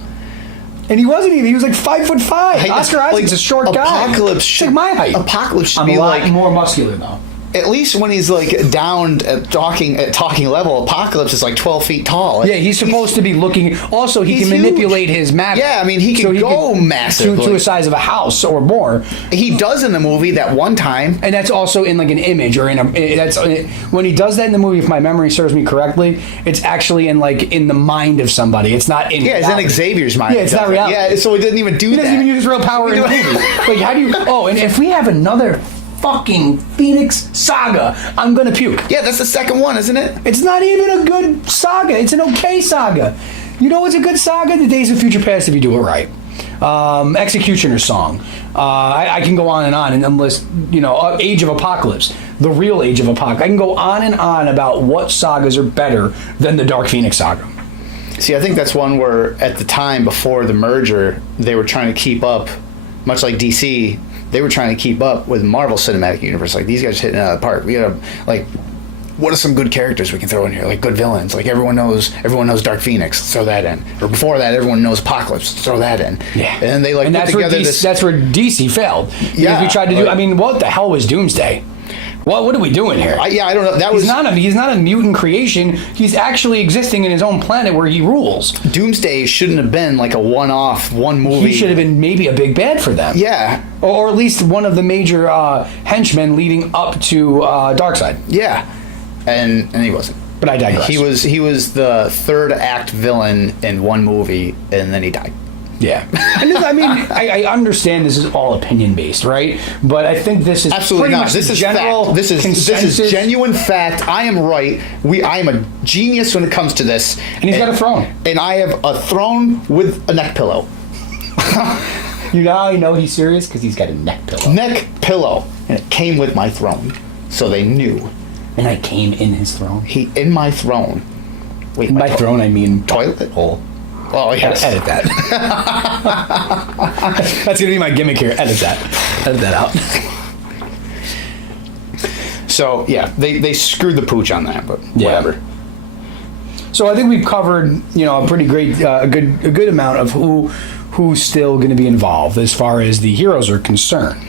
And he wasn't even. He was 5'5". Oscar Isaac's a short guy. Apocalypse should, my height. Apocalypse should I'm be a lot more muscular though. At least when he's down at talking level, Apocalypse is 12 feet tall. Yeah, he's supposed to be looking. Also, he can manipulate his matter. Yeah, I mean he can go massive to a size of a house or more. He does in the movie that one time, and that's also in an image or when he does that in the movie. If my memory serves me correctly, it's actually in the mind of somebody. It's not in. Yeah, reality. It's in Xavier's mind. Yeah, it's not reality. Yeah, so he didn't even do that. He doesn't even use real power in the movie. How do you? Oh, and if we have another fucking Phoenix saga, I'm gonna puke. Yeah, that's the second one, isn't it? It's not even a good saga. It's an okay saga. You know what's a good saga? The Days of Future Past, if you do it right. Executioner's Song. I can go on and list, Age of Apocalypse, the real Age of Apocalypse. I can go on and on about what sagas are better than the Dark Phoenix saga. See, I think that's one where at the time before the merger, they were trying to keep up, much like DC. They were trying to keep up with Marvel Cinematic Universe. These guys hitting it out of the park. We gotta what are some good characters we can throw in here? Good villains. Everyone knows Dark Phoenix. Throw that in. Or before that, everyone knows Apocalypse. Throw that in. Yeah. And then they put together this. That's where DC failed. Yeah. We tried to do. I mean, what the hell was Doomsday? What are we doing here? I don't know. He's not a mutant creation. He's actually existing in his own planet where he rules. Doomsday shouldn't have been a one-off, one movie. He should have been maybe a big bad for them. Yeah. Or at least one of the major henchmen leading up to Darkseid. Yeah. And he wasn't. But I digress. He was the third act villain in one movie, and then he died. Yeah. And I understand this is all opinion based, right? But I think this is absolutely not. This is general fact. This is genuine fact. I am right. I am a genius when it comes to this. And he's got a throne. And I have a throne with a neck pillow. You know how I know he's serious? Because he's got a neck pillow. Neck pillow. And it came with my throne. So they knew. And I came in his throne. He in my throne. Wait, My throne, I mean toilet hole. Oh, yes. Edit that. That's gonna be my gimmick here. Edit that. Edit that out. So, yeah, they screwed the pooch on that, but whatever. So I think we've covered, a pretty great, a good amount of who's still going to be involved as far as the heroes are concerned.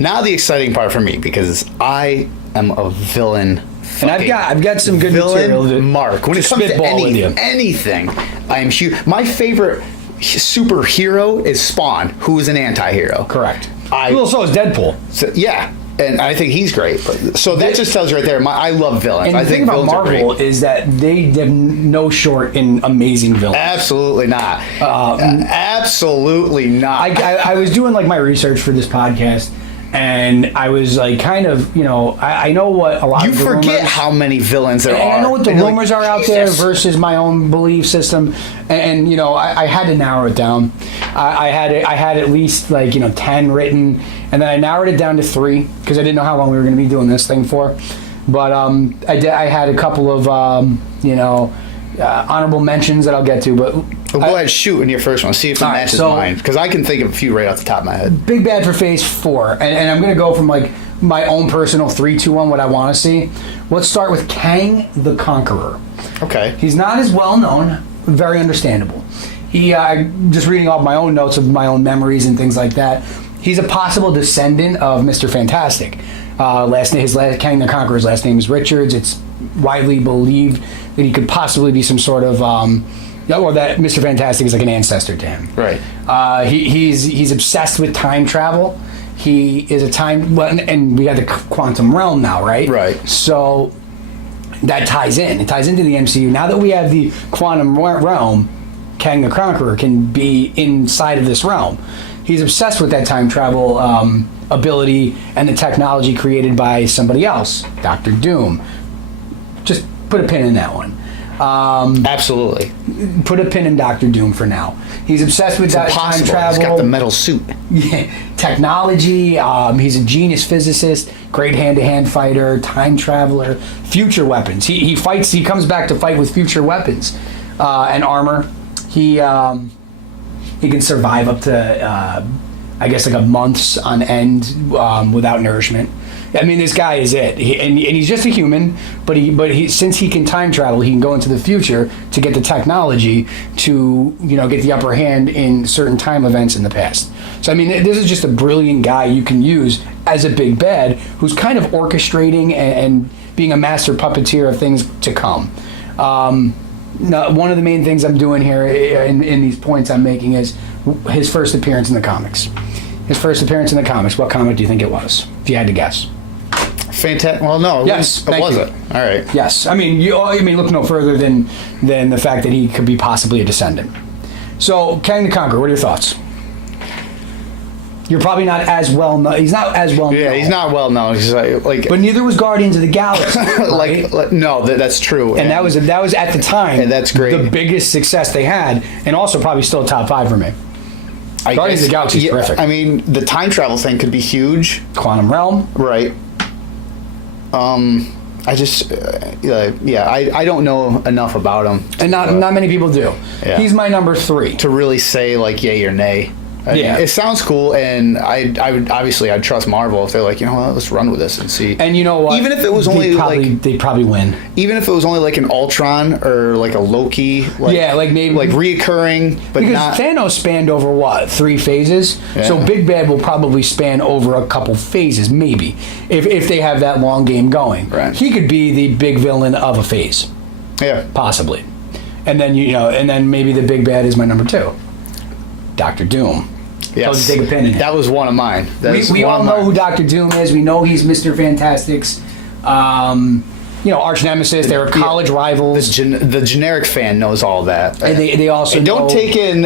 Now the exciting part for me, because I am a villain. And I've got some good material to Mark. When it comes to spitball with you. anything, I am huge. My favorite superhero is Spawn, who is an anti-hero. Correct. Well, so is Deadpool. So, yeah. And I think he's great. So that just tells you right there, I love villains. And I the thing think about Marvel is that they have no short in amazing villains. Absolutely not. Absolutely not. I was doing like my research for this podcast, and I was like kind of, I know what a lot you of the forget rumors, how many villains there are. I know what the And rumors are out there versus my own belief system, and I had to narrow it down. I had at least 10 written, and then I narrowed it down to 3 because I didn't know how long we were going to be doing this thing for. But I had a couple of honorable mentions that I'll get to. But go ahead, shoot in your first one. See if it matches mine, because I can think of a few right off the top of my head. Big bad for Phase 4, and I'm going to go from my own personal 3, 2, 1, what I want to see. Let's start with Kang the Conqueror. Okay. He's not as well known, very understandable. He just reading off my own notes of my own memories and things like that. He's a possible descendant of Mr. Fantastic. Kang the Conqueror's last name is Richards. It's widely believed that he could possibly be some sort of, or that Mr. Fantastic is like an ancestor to him. Right. He's obsessed with time travel. He is a time, and we got the quantum realm now, right? Right. So that ties in. It ties into the MCU. Now that we have the quantum realm, Kang the Conqueror can be inside of this realm. He's obsessed with that time travel ability and the technology created by somebody else, Dr. Doom. Just put a pin in that one. Absolutely. Put a pin in Dr. Doom for now. He's obsessed with that time travel. He's got the metal suit. Yeah, technology. He's a genius physicist, great hand-to-hand fighter, time traveler, future weapons. He fights. He comes back to fight with future weapons and armor. He can survive up to I guess like a months on end without nourishment. I mean, this guy is it, and he's just a human. But he since he can time travel, he can go into the future to get the technology to get the upper hand in certain time events in the past. So I mean, this is just a brilliant guy you can use as a big bad who's kind of orchestrating and being a master puppeteer of things to come. Now, one of the main things I'm doing here in these points I'm making is his first appearance in the comics. His first appearance in the comics. What comic do you think it was, if you had to guess? Fantastic. Well, no. Yes. It wasn't. All right. Yes. I mean, look no further than the fact that he could be possibly a descendant. So, Kang the Conqueror. What are your thoughts? You're probably not as well known. He's not as well known. Yeah, he's not well known. He's like but neither was Guardians of the Galaxy. Right? No, that's true. And that was at the time. And that's great. The biggest success they had, and also probably still top 5 for me. Guardians of the Galaxy is terrific. I mean, the time travel thing could be huge. Quantum realm, right? I just, I don't know enough about him, and not many people do. Yeah. He's my number 3 to really say yay or nay. I mean, it sounds cool, and I would obviously I'd trust Marvel if they're like, let's run with this and see. And you know what? Even if it was they'd probably win. Even if it was only like an Ultron or like a Loki, maybe reoccurring, but because not. Thanos spanned over what 3 phases, so Big Bad will probably span over a couple phases, maybe if they have that long game going. Right. He could be the big villain of a phase. Yeah, possibly, and then maybe the Big Bad is my number 2. Dr. Doom. Yes. So take a pin in it. That was one of mine. We all know who Dr. Doom is. We know he's Mr. Fantastic's, arch nemesis. They were college rivals. The generic fan knows all that. And they also don't take in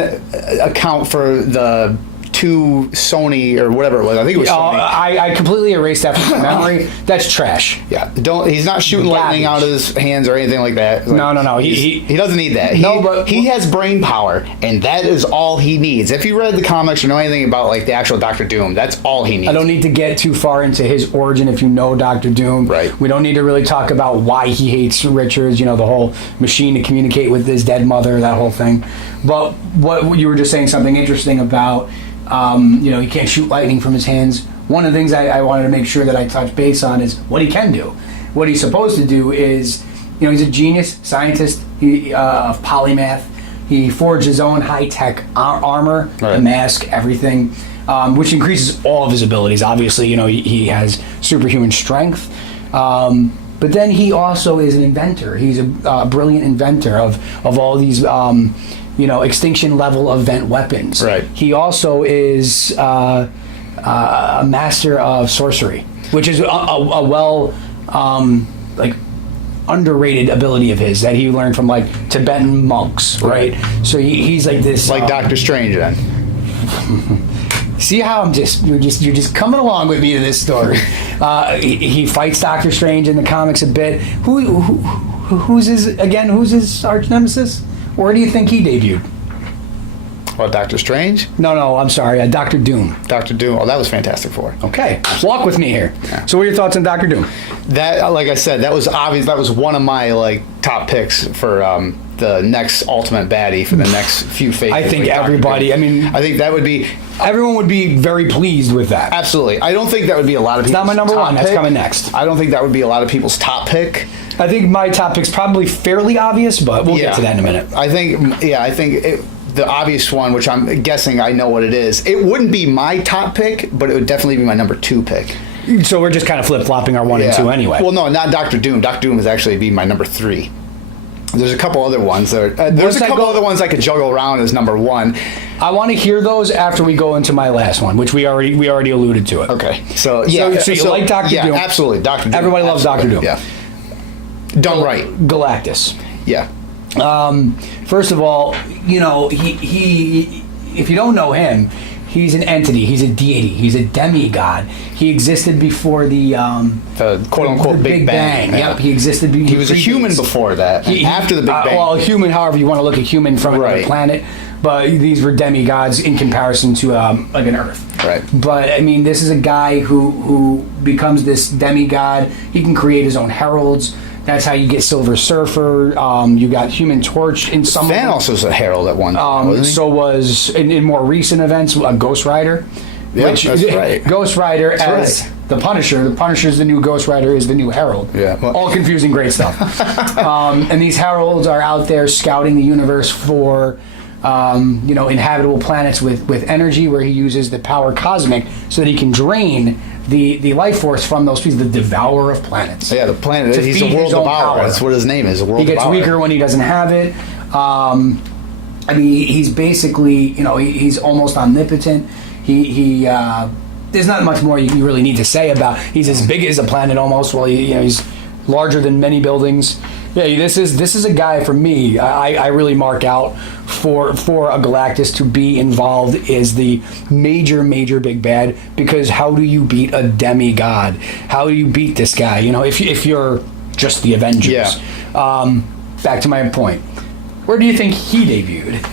account for the 2 Sony or whatever it was. I think it was Sony. I completely erased that from my memory. That's trash. Yeah, he's not shooting lightning out of his hands or anything like that. Like, No. He doesn't need that. But he has brain power, and that is all he needs. If you read the comics or know anything about like the actual Doctor Doom, that's all he needs. I don't need to get too far into his origin if you know Doctor Doom. Right. We don't need to really talk about why he hates Richards, the whole machine to communicate with his dead mother, that whole thing. But what you were just saying something interesting about, he can't shoot lightning from his hands. One of the things I wanted to make sure that I touch base on is what he can do. What he's supposed to do is, he's a genius scientist of polymath. He forged his own high-tech armor, the mask, everything, which increases all of his abilities. Obviously, he has superhuman strength. But then he also is an inventor. He's a brilliant inventor of all these, extinction-level event weapons. Right. He also is a master of sorcery, which is a underrated ability of his that he learned from Tibetan monks, right? So he's like this, Doctor Strange. Then see how you're just coming along with me to this story. He fights Doctor Strange in the comics a bit. Who's his arch nemesis? Where do you think he debuted? What, Doctor Strange? No, I'm sorry, Doctor Doom. Doctor Doom. Oh, that was Fantastic Four. Okay, walk with me here. Yeah. So what are your thoughts on Doctor Doom? That, like I said, that was obvious. That was one of my top picks for the next ultimate baddie for the next few phases. I think everybody. I think that would be. Everyone would be very pleased with that. Absolutely. I don't think that would be a lot of people's It's not my number one. Pick. That's coming next. I don't think that would be a lot of people's top pick. I think my top pick's probably fairly obvious, but we'll get to that in a minute. I think the obvious one, which I'm guessing I know what it is, it wouldn't be my top pick, but it would definitely be my number 2 pick. So we're just kind of flip-flopping our 1 and 2 anyway. Well, no, not Doctor Doom. Doctor Doom would actually be my number 3. There's a couple other ones. There's a couple other ones I could juggle around as number 1. I want to hear those after we go into my last one, which we already alluded to it. Okay. So you like Doctor Doom? Yeah, absolutely. Doctor Doom. Everybody loves Doctor Doom. Yeah. Done right. Galactus. Yeah. First of all, he if you don't know him, he's an entity. He's a deity. He's a demigod. He existed before the quote unquote Big Bang. Yeah. Yep, he existed. He was a human before that. After the Big Bang. Well, a human, however you want to look at human from another planet, but these were demigods in comparison to an Earth. Right. But I mean, this is a guy who becomes this demigod. He can create his own heralds. That's how you get Silver Surfer. You got Human Torch in some. Thanos was a herald at one time. So was in more recent events Ghost Rider. Yeah, that's right. Ghost Rider as the Punisher. The Punisher's the new Ghost Rider. Is the new Herald. Yeah. Well, all confusing, great stuff. And these heralds are out there scouting the universe for. Inhabitable planets with energy, where he uses the power cosmic so that he can drain the life force from those pieces, the devourer of planets. Yeah, the planet. He's a world devourer. That's what his name is. A world He gets devourer. weaker when he doesn't have it. He's basically, he's almost omnipotent. There's not much more you really need to say about. He's as big as a planet almost. Well, he's larger than many buildings. Yeah, this is a guy for me. I really mark out for a Galactus to be involved is the major big bad, because how do you beat a demigod? How do you beat this guy? If you're just the Avengers. Yeah. Back to my point. Where do you think he debuted?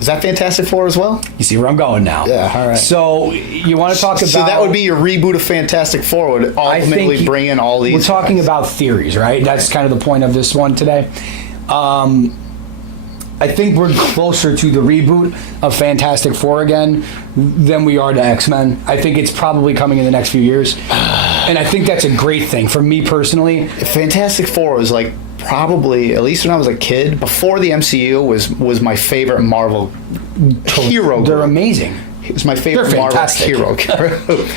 Is that Fantastic Four as well? You see where I'm going now. Yeah, all right. So you want to talk about... So that would be your reboot of Fantastic Four, would ultimately bring in all these... We're talking about theories, right? That's kind of the point of this one today. I think we're closer to the reboot of Fantastic Four again than we are to X-Men. I think it's probably coming in the next few years. And I think that's a great thing. For me personally... Fantastic Four was probably, at least when I was a kid, before the MCU, was my favorite Marvel hero group. They're amazing. It was my favorite Marvel hero group.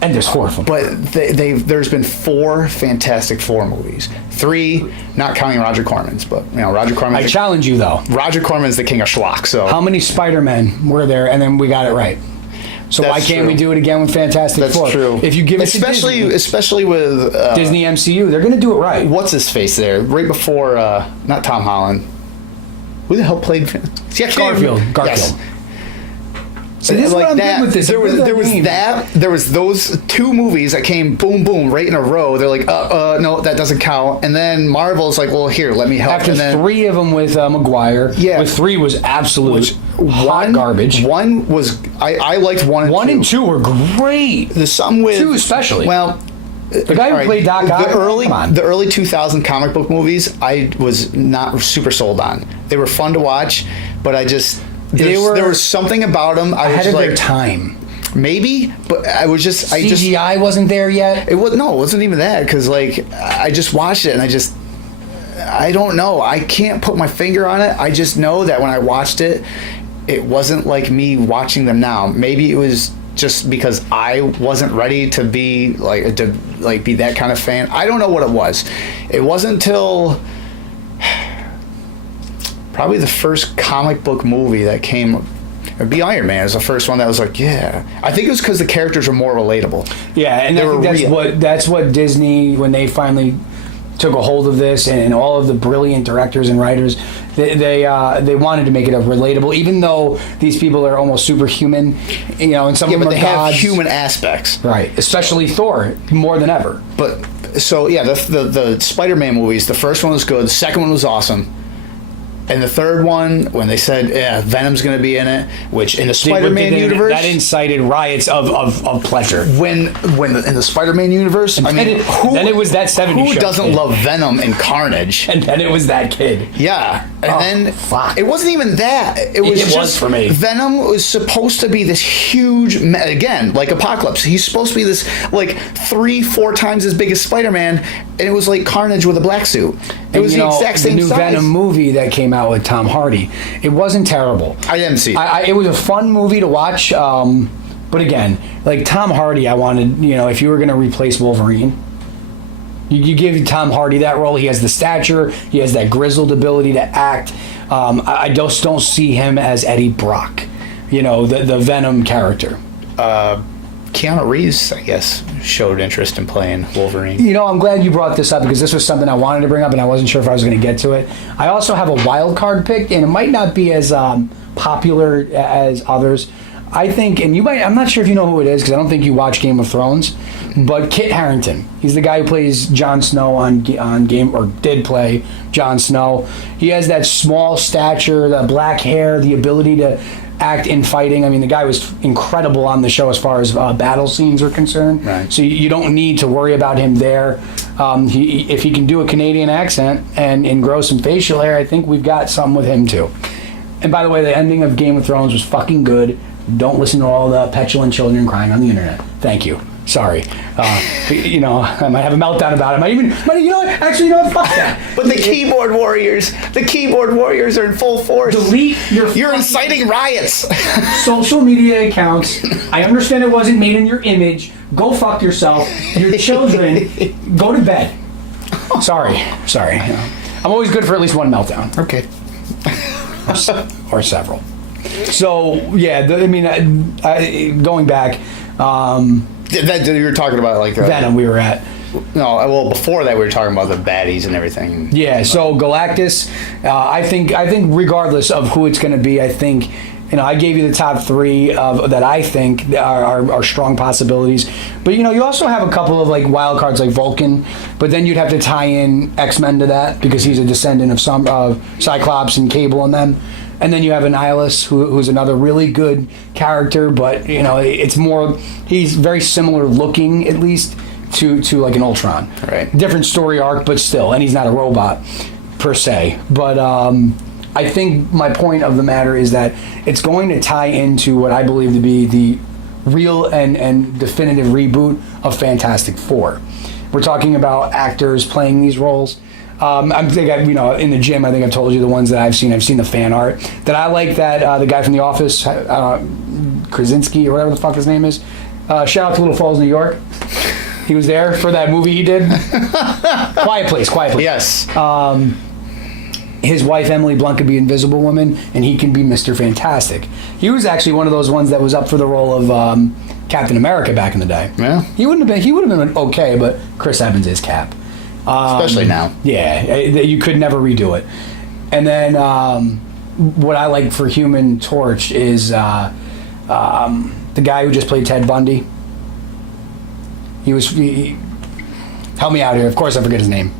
And there's 4 of them. But there's been 4 Fantastic Four movies. 3, not counting Roger Corman's, but Roger Corman. I challenge you though. Roger Corman's the king of schlock. So how many Spider-Men were there, and then we got it right? So why can't we do it again with Fantastic Four? That's true. If you give it especially with Disney MCU, they're going to do it right. What's his face there? Right before, not Tom Holland. Who the hell played? Garfield. Yes. See, this is what I'm good with this. There was those two movies that came boom boom right in a row. They're like, no, that doesn't count. And then Marvel's like, well, here, let me help. After and then, 3 of them with Maguire, Yeah. with 3 was absolute hot garbage. One was I liked 1 and 2. 1 and 2 were great. The some with 2 especially. Well, The guy who played Doc Ock, come on. the early 2000 comic book movies, I was not super sold on. They were fun to watch, but I just there was something about them. I ahead was of like, their time. maybe, but I was just CGI wasn't there yet. it wasn't even that, because like I just watched it and I don't know. I can't put my finger on it. I just know that when I watched it, it wasn't like me watching them now. Maybe it was just because I wasn't ready to be be that kind of fan. I don't know what it was. It wasn't until probably the first comic book movie that came. It'd be Iron Man. It was the first one that was like, yeah. I think it was because the characters were more relatable. Yeah, and They I were think real. that's what Disney, when they finally took a hold of this, and all of the brilliant directors and writers, they wanted to make it a relatable, even though these people are almost superhuman, and some of them but are they gods. have human aspects. Right, especially Thor, more than ever. But so yeah, the Spider-Man movies. The first one was good. The second one was awesome. And the third one, when they said, yeah, Venom's going to be in it, which in the Spider-Man universe, that incited riots of pleasure. in the Spider-Man universe, I mean, then it was that 70s who show doesn't kid. love Venom and Carnage? And then it was that kid. Yeah, and then fuck. it wasn't even that. It was was just for me. Venom was supposed to be this huge, again, like Apocalypse. He's supposed to be this like 3-4 times as big as Spider-Man, and it was like Carnage with a black suit. It was the exact same the new size. Venom movie that came out with Tom Hardy. It wasn't terrible. I didn't see it. It was a fun movie to watch. But again, like Tom Hardy, I wanted, if you were going to replace Wolverine, you give Tom Hardy that role. He has the stature. He has that grizzled ability to act. I just don't see him as Eddie Brock, the Venom character. Keanu Reeves, I guess, showed interest in playing Wolverine. I'm glad you brought this up, because this was something I wanted to bring up and I wasn't sure if I was going to get to it. I also have a wild card pick, and it might not be as popular as others. I think, and I'm not sure if you know who it is, because I don't think you watch Game of Thrones, but Kit Harington. He's the guy who plays Jon Snow on Game, or did play Jon Snow. He has that small stature, the black hair, the ability to act in fighting. I mean, the guy was incredible on the show as far as battle scenes are concerned. Right. So you don't need to worry about him there. If he can do a Canadian accent and grow some facial hair, I think we've got something with him too. And by the way, the ending of Game of Thrones was fucking good. Don't listen to all the petulant children crying on the internet. Thank you. Sorry. I might have a meltdown about it. Fuck that. But the keyboard warriors are in full force. Delete your You're fucking inciting riots. social media accounts. I understand it wasn't made in your image. Go fuck yourself. Your children, go to bed. Sorry. I'm always good for at least one meltdown. Okay. Or several. So, yeah, going back, That you were talking about like Venom we were at. No, well, before that we were talking about the baddies and everything. Yeah, so Galactus, I think regardless of who it's going to be, I think, I gave you the top 3 that I think are strong possibilities. But, you also have a couple of, like, wild cards like Vulcan, but then you'd have to tie in X-Men to that because he's a descendant of Cyclops and Cable and them. And then you have Annihilus, who's another really good character, but, it's more, he's very similar looking, at least, to like an Ultron. Right. Different story arc, but still, and he's not a robot, per se. But I think my point of the matter is that it's going to tie into what I believe to be the real and definitive reboot of Fantastic Four. We're talking about actors playing these roles. In the gym, I think I've told you the ones that I've seen. I've seen the fan art. That I like that the guy from The Office, Krasinski, or whatever the fuck his name is. Shout out to Little Falls, New York. He was there for that movie he did. Quiet Place. Yes. His wife, Emily Blunt, could be Invisible Woman, and he can be Mr. Fantastic. He was actually one of those ones that was up for the role of Captain America back in the day. Yeah. He would have been okay, but Chris Evans is Cap. Especially now. Yeah, you could never redo it. And then what I like for Human Torch is The guy who just played Ted Bundy. Help me out here. Of course, I forget his name.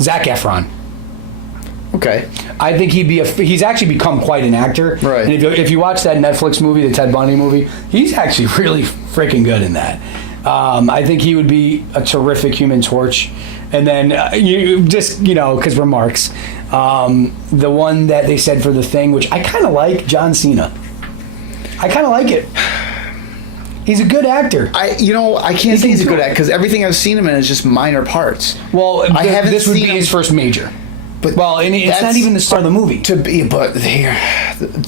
Zac Efron. Okay. I think he's actually become quite an actor. Right. And if you watch that Netflix movie, the Ted Bundy movie, he's actually really freaking good in that. I think he would be a terrific Human Torch. And then because we're marks, the one that they said for The Thing, which I kind of like, John Cena. I kind of like it. He's a good actor. I can't say he's a good actor because everything I've seen him in is just minor parts. Well, this would be his first major. But and it's not even the start of the movie. To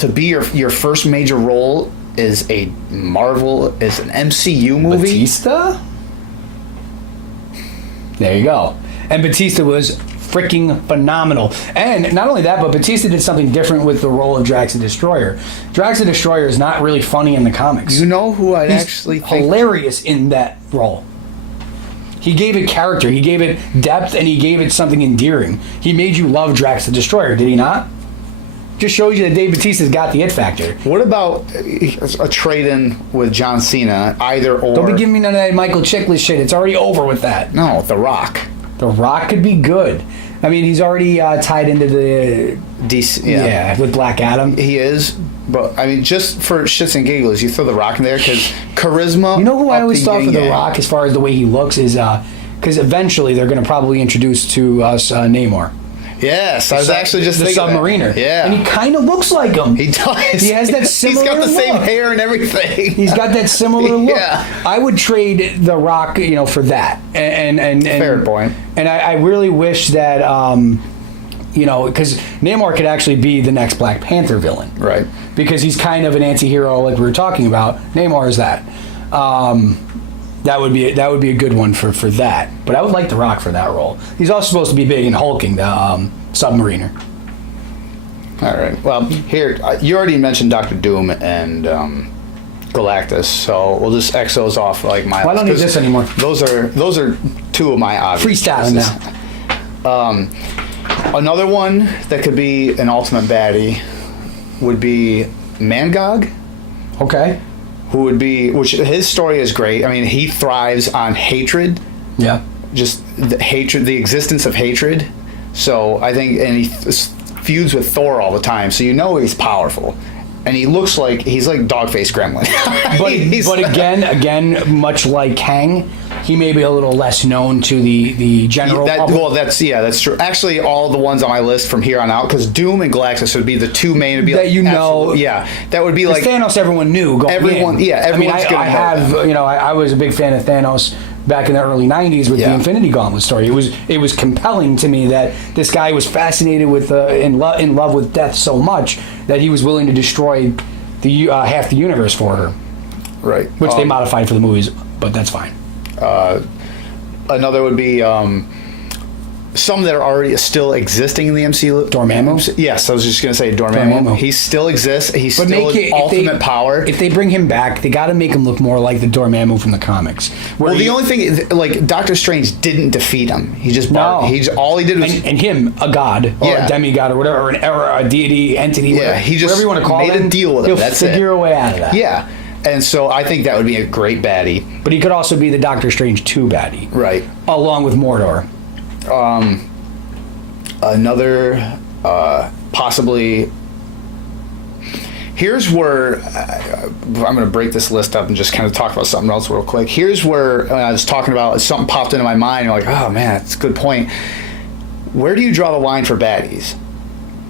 be your first major role is an MCU movie. Batista? There you go. And Batista was freaking phenomenal. And not only that, but Batista did something different with the role of Drax the Destroyer. Drax the Destroyer is not really funny in the comics. You know who I'd He's actually think hilarious in that role. He gave it character, he gave it depth, and he gave it something endearing. He made you love Drax the Destroyer, did he not? Just shows you that Dave Bautista's got the it factor. What about a trade-in with John Cena, either or? Don't be giving me none of that Michael Chiklis shit. It's already over with that. No, The Rock. The Rock could be good. I mean, he's already tied into the DC, yeah, with Black Adam. He is, but I mean, just for shits and giggles, you throw The Rock in there because charisma. You know who I always thought for The Rock, as far as the way he looks, is because eventually they're going to probably introduce to us Namor. Yes, I was actually just the thinking Submariner. Yeah, and he kind of looks like him. He does. He has that similar. He's got the same look. hair and everything. He's got that similar look. Yeah. I would trade The Rock, for that. And fair point. And I really wish that, because Namor could actually be the next Black Panther villain, right? Because he's kind of an anti-hero, like we were talking about. Namor is that. That would be a good one for that. But I would like The Rock for that role. He's also supposed to be big in hulking, the Submariner. All right. Well, here you already mentioned Doctor Doom and Galactus, so we'll just X those off like my. Well, I don't need this anymore. Those are two of my obvious. Freestyling now. Another one that could be an ultimate baddie would be Mangog. Okay. Which his story is great. I mean, he thrives on hatred. Yeah. Just the hatred, the existence of hatred. So I think, and he feuds with Thor all the time. So he's powerful, and he looks like he's like Dogface Gremlin. but again, much like Kang, he may be a little less known to the general public. Well, that's true. Actually, all the ones on my list from here on out, because Doom and Galactus would be the two main. Would be that like, yeah, that would be like Thanos. Everyone knew. Everyone's I was a big fan of Thanos back in the early '90s with the Infinity Gauntlet story. It was compelling to me that this guy was fascinated with in love with death so much that he was willing to destroy the half the universe for her. Right. Which they modified for the movies, but that's fine. Another would be some that are already still existing in the MCU. Dormammu? Yes, I was just going to say Dormammu. He still exists. He's still ultimate power. If they bring him back, they got to make him look more like the Dormammu from the comics. Well, the only thing, like, Doctor Strange didn't defeat him. He just all he did was... And him, a god, or a demigod, or whatever, or a deity, entity, whatever, he just whatever you want to call made him, a deal with him. He'll figure a way out of that. Yeah. And so I think that would be a great baddie. But he could also be the Doctor Strange 2 baddie. Right. Along with Mordor. Another, possibly... Here's where... I'm going to break this list up and just kind of talk about something else real quick. Here's where I was talking about, something popped into my mind. You're like, oh, man, that's a good point. Where do you draw the line for baddies?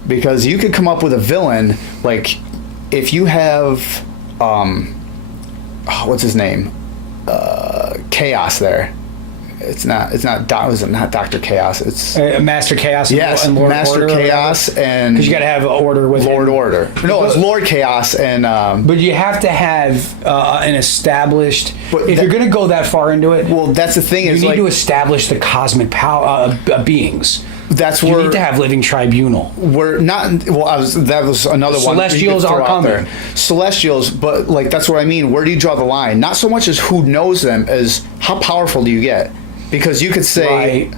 Because you could come up with a villain, like, if you have... what's his name? Chaos there. It's not Dr. Chaos. It's Master Chaos. And Lord Master Order, Chaos, and because you got to have order with Lord Order. No, it's Lord Chaos, and but you have to have an established. If you're going to go that far into it, well, that's the thing. You need to establish the cosmic power beings. That's you where need to have living tribunal. We're not. Well, that was another one. Celestials are coming. Celestials, but like that's what I mean. Where do you draw the line? Not so much as who knows them, as how powerful do you get? Because you could say,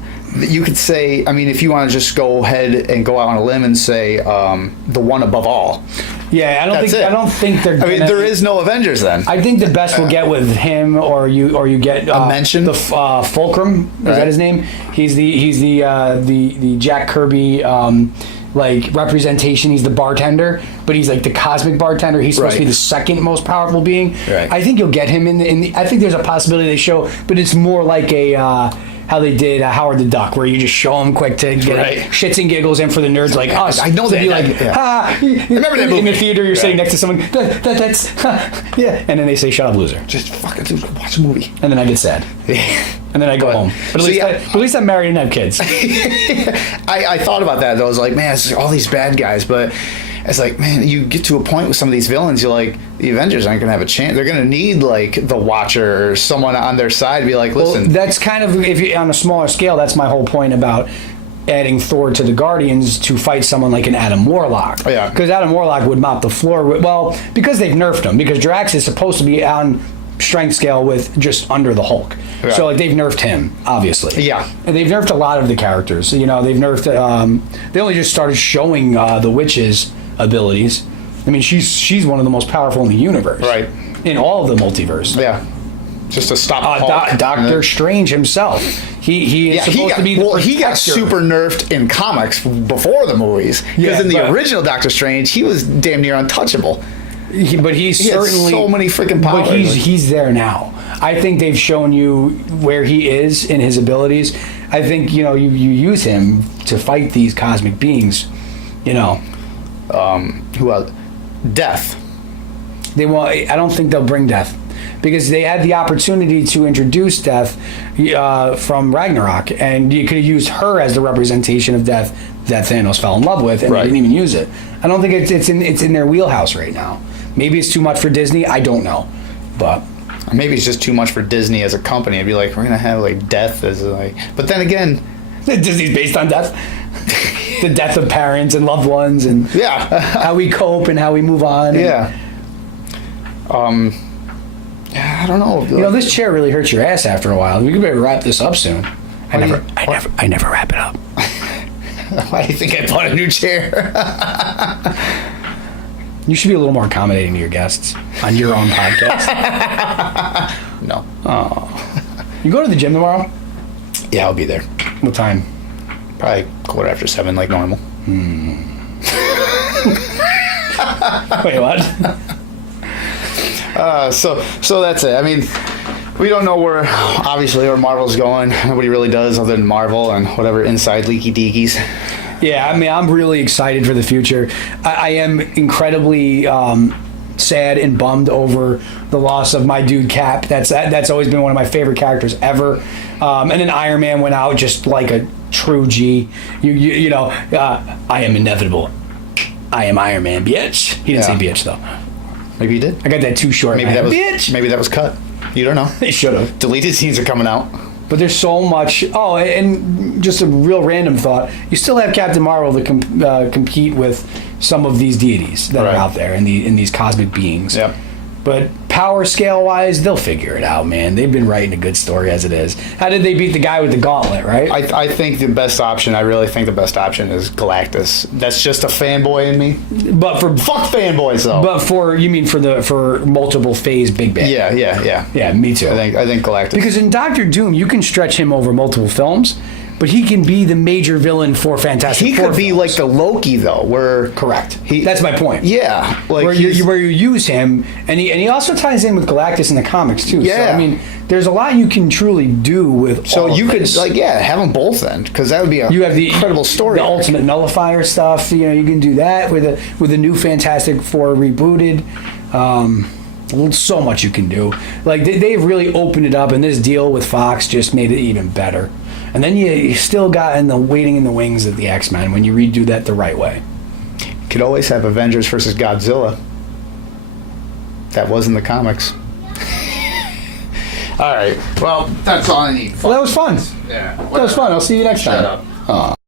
I mean, if you want to just go ahead and go out on a limb and say the one above all. Yeah, I That's it. don't think they're. I mean, there is no Avengers then. I think the best we'll get with him, or you get A mention? the Fulcrum. Is that his name? He's the Jack Kirby like representation. He's the bartender, but he's like the cosmic bartender. He's supposed to be the second most powerful being. Right. I think you'll get him in the. I think there's a possibility they show, but it's more like a. How they did Howard the Duck, where you just show them quick to get shits and giggles in for the nerds like us. I know to that. be like, Remember that movie? in the theater, you're sitting next to someone. That's yeah, and then they say, "Shut up, loser." Just fucking watch a movie. And then I get sad. And then I go home. But at least I'm married and have kids. I thought about that though. I was like, man, it's all these bad guys, but it's like, man, you get to a point with some of these villains, you're like, the Avengers aren't gonna have a chance. They're gonna need like the Watcher or someone on their side to be like, listen. Well, that's kind of, if you on a smaller scale, that's my whole point about adding Thor to the Guardians to fight someone like an Adam Warlock. Oh, yeah. Because Adam Warlock would mop the floor well, because they've nerfed him, because Drax is supposed to be on strength scale with just under the Hulk. Yeah. So like they've nerfed him, obviously. Yeah. And they've nerfed a lot of the characters. You know, they've nerfed they only just started showing the witch's abilities. I mean, she's one of the most powerful in the universe. Right. In all of the multiverse. Yeah. Just to stop Hulk. Doctor Strange himself. He is supposed to be the protector. He got super nerfed in comics before the movies. Because in the original Doctor Strange, he was damn near untouchable. But he's He had certainly so many freaking powers. But he's there now. I think they've shown you where he is in his abilities. I think you use him to fight these cosmic beings. You know, Who else? Death. they won't. I don't think they'll bring Death because they had the opportunity to introduce Death from Ragnarok, and you could have used her as the representation of Death that Thanos fell in love with, and they didn't even use it. I don't think it's in their wheelhouse right now. Maybe it's too much for Disney. I don't know, but Maybe it's just too much for Disney as a company. I'd be like, we're gonna have like Death as like. But then again, Disney's based on death. The death of parents and loved ones, and how we cope and how we move on. Yeah. I don't know. You know, this chair really hurts your ass after a while. We could better wrap this up soon. I never wrap it up. Why do you think I bought a new chair? You should be a little more accommodating to your guests on your own podcast. No. Oh. You go to the gym tomorrow? Yeah, I'll be there. What time? Probably 7:15, like normal. Wait, what? So that's it. I mean, we don't know where Marvel's going. Nobody really does, other than Marvel and whatever inside leaky deakies. Yeah, I mean, I'm really excited for the future. I am incredibly sad and bummed over the loss of my dude Cap. That's always been one of my favorite characters ever. And then Iron Man went out just like a true G. You know, I am inevitable. I am Iron Man, bitch. He didn't say bitch though. Maybe he did. I got that too short. Maybe bitch. Maybe that was cut. You don't know. They should have. Deleted scenes are coming out. But there's so much. Oh, and just a real random thought. You still have Captain Marvel to compete with some of these deities that are out there and these cosmic beings. Yep. But power scale wise, they'll figure it out, man. They've been writing a good story as it is. How did they beat the guy with the gauntlet, right? I think the best option. I really think the best option is Galactus. That's just a fanboy in me. But for Fuck fanboys though. But for multiple phase Big Bang. Yeah. Me too. I think Galactus. Because in Doctor Doom, you can stretch him over multiple films, but he can be the major villain for Fantastic Four. He could be films. like the Loki though, where correct. That's my point. Yeah, like where you use him, and he also ties in with Galactus in the comics too. Yeah, so, I mean, there's a lot you can truly do with. So all you of could this. have them both then, because that would be you have the incredible story. The ultimate nullifier stuff. You know, you can do that with the new Fantastic Four rebooted. So much you can do. Like they've really opened it up, and this deal with Fox just made it even better. And then you still got waiting in the wings of the X-Men when you redo that the right way. You could always have Avengers versus Godzilla. That was in the comics. All right. Well, that's all I need. Well, that was fun. Yeah. That was fun. I'll see you next time. Shut up.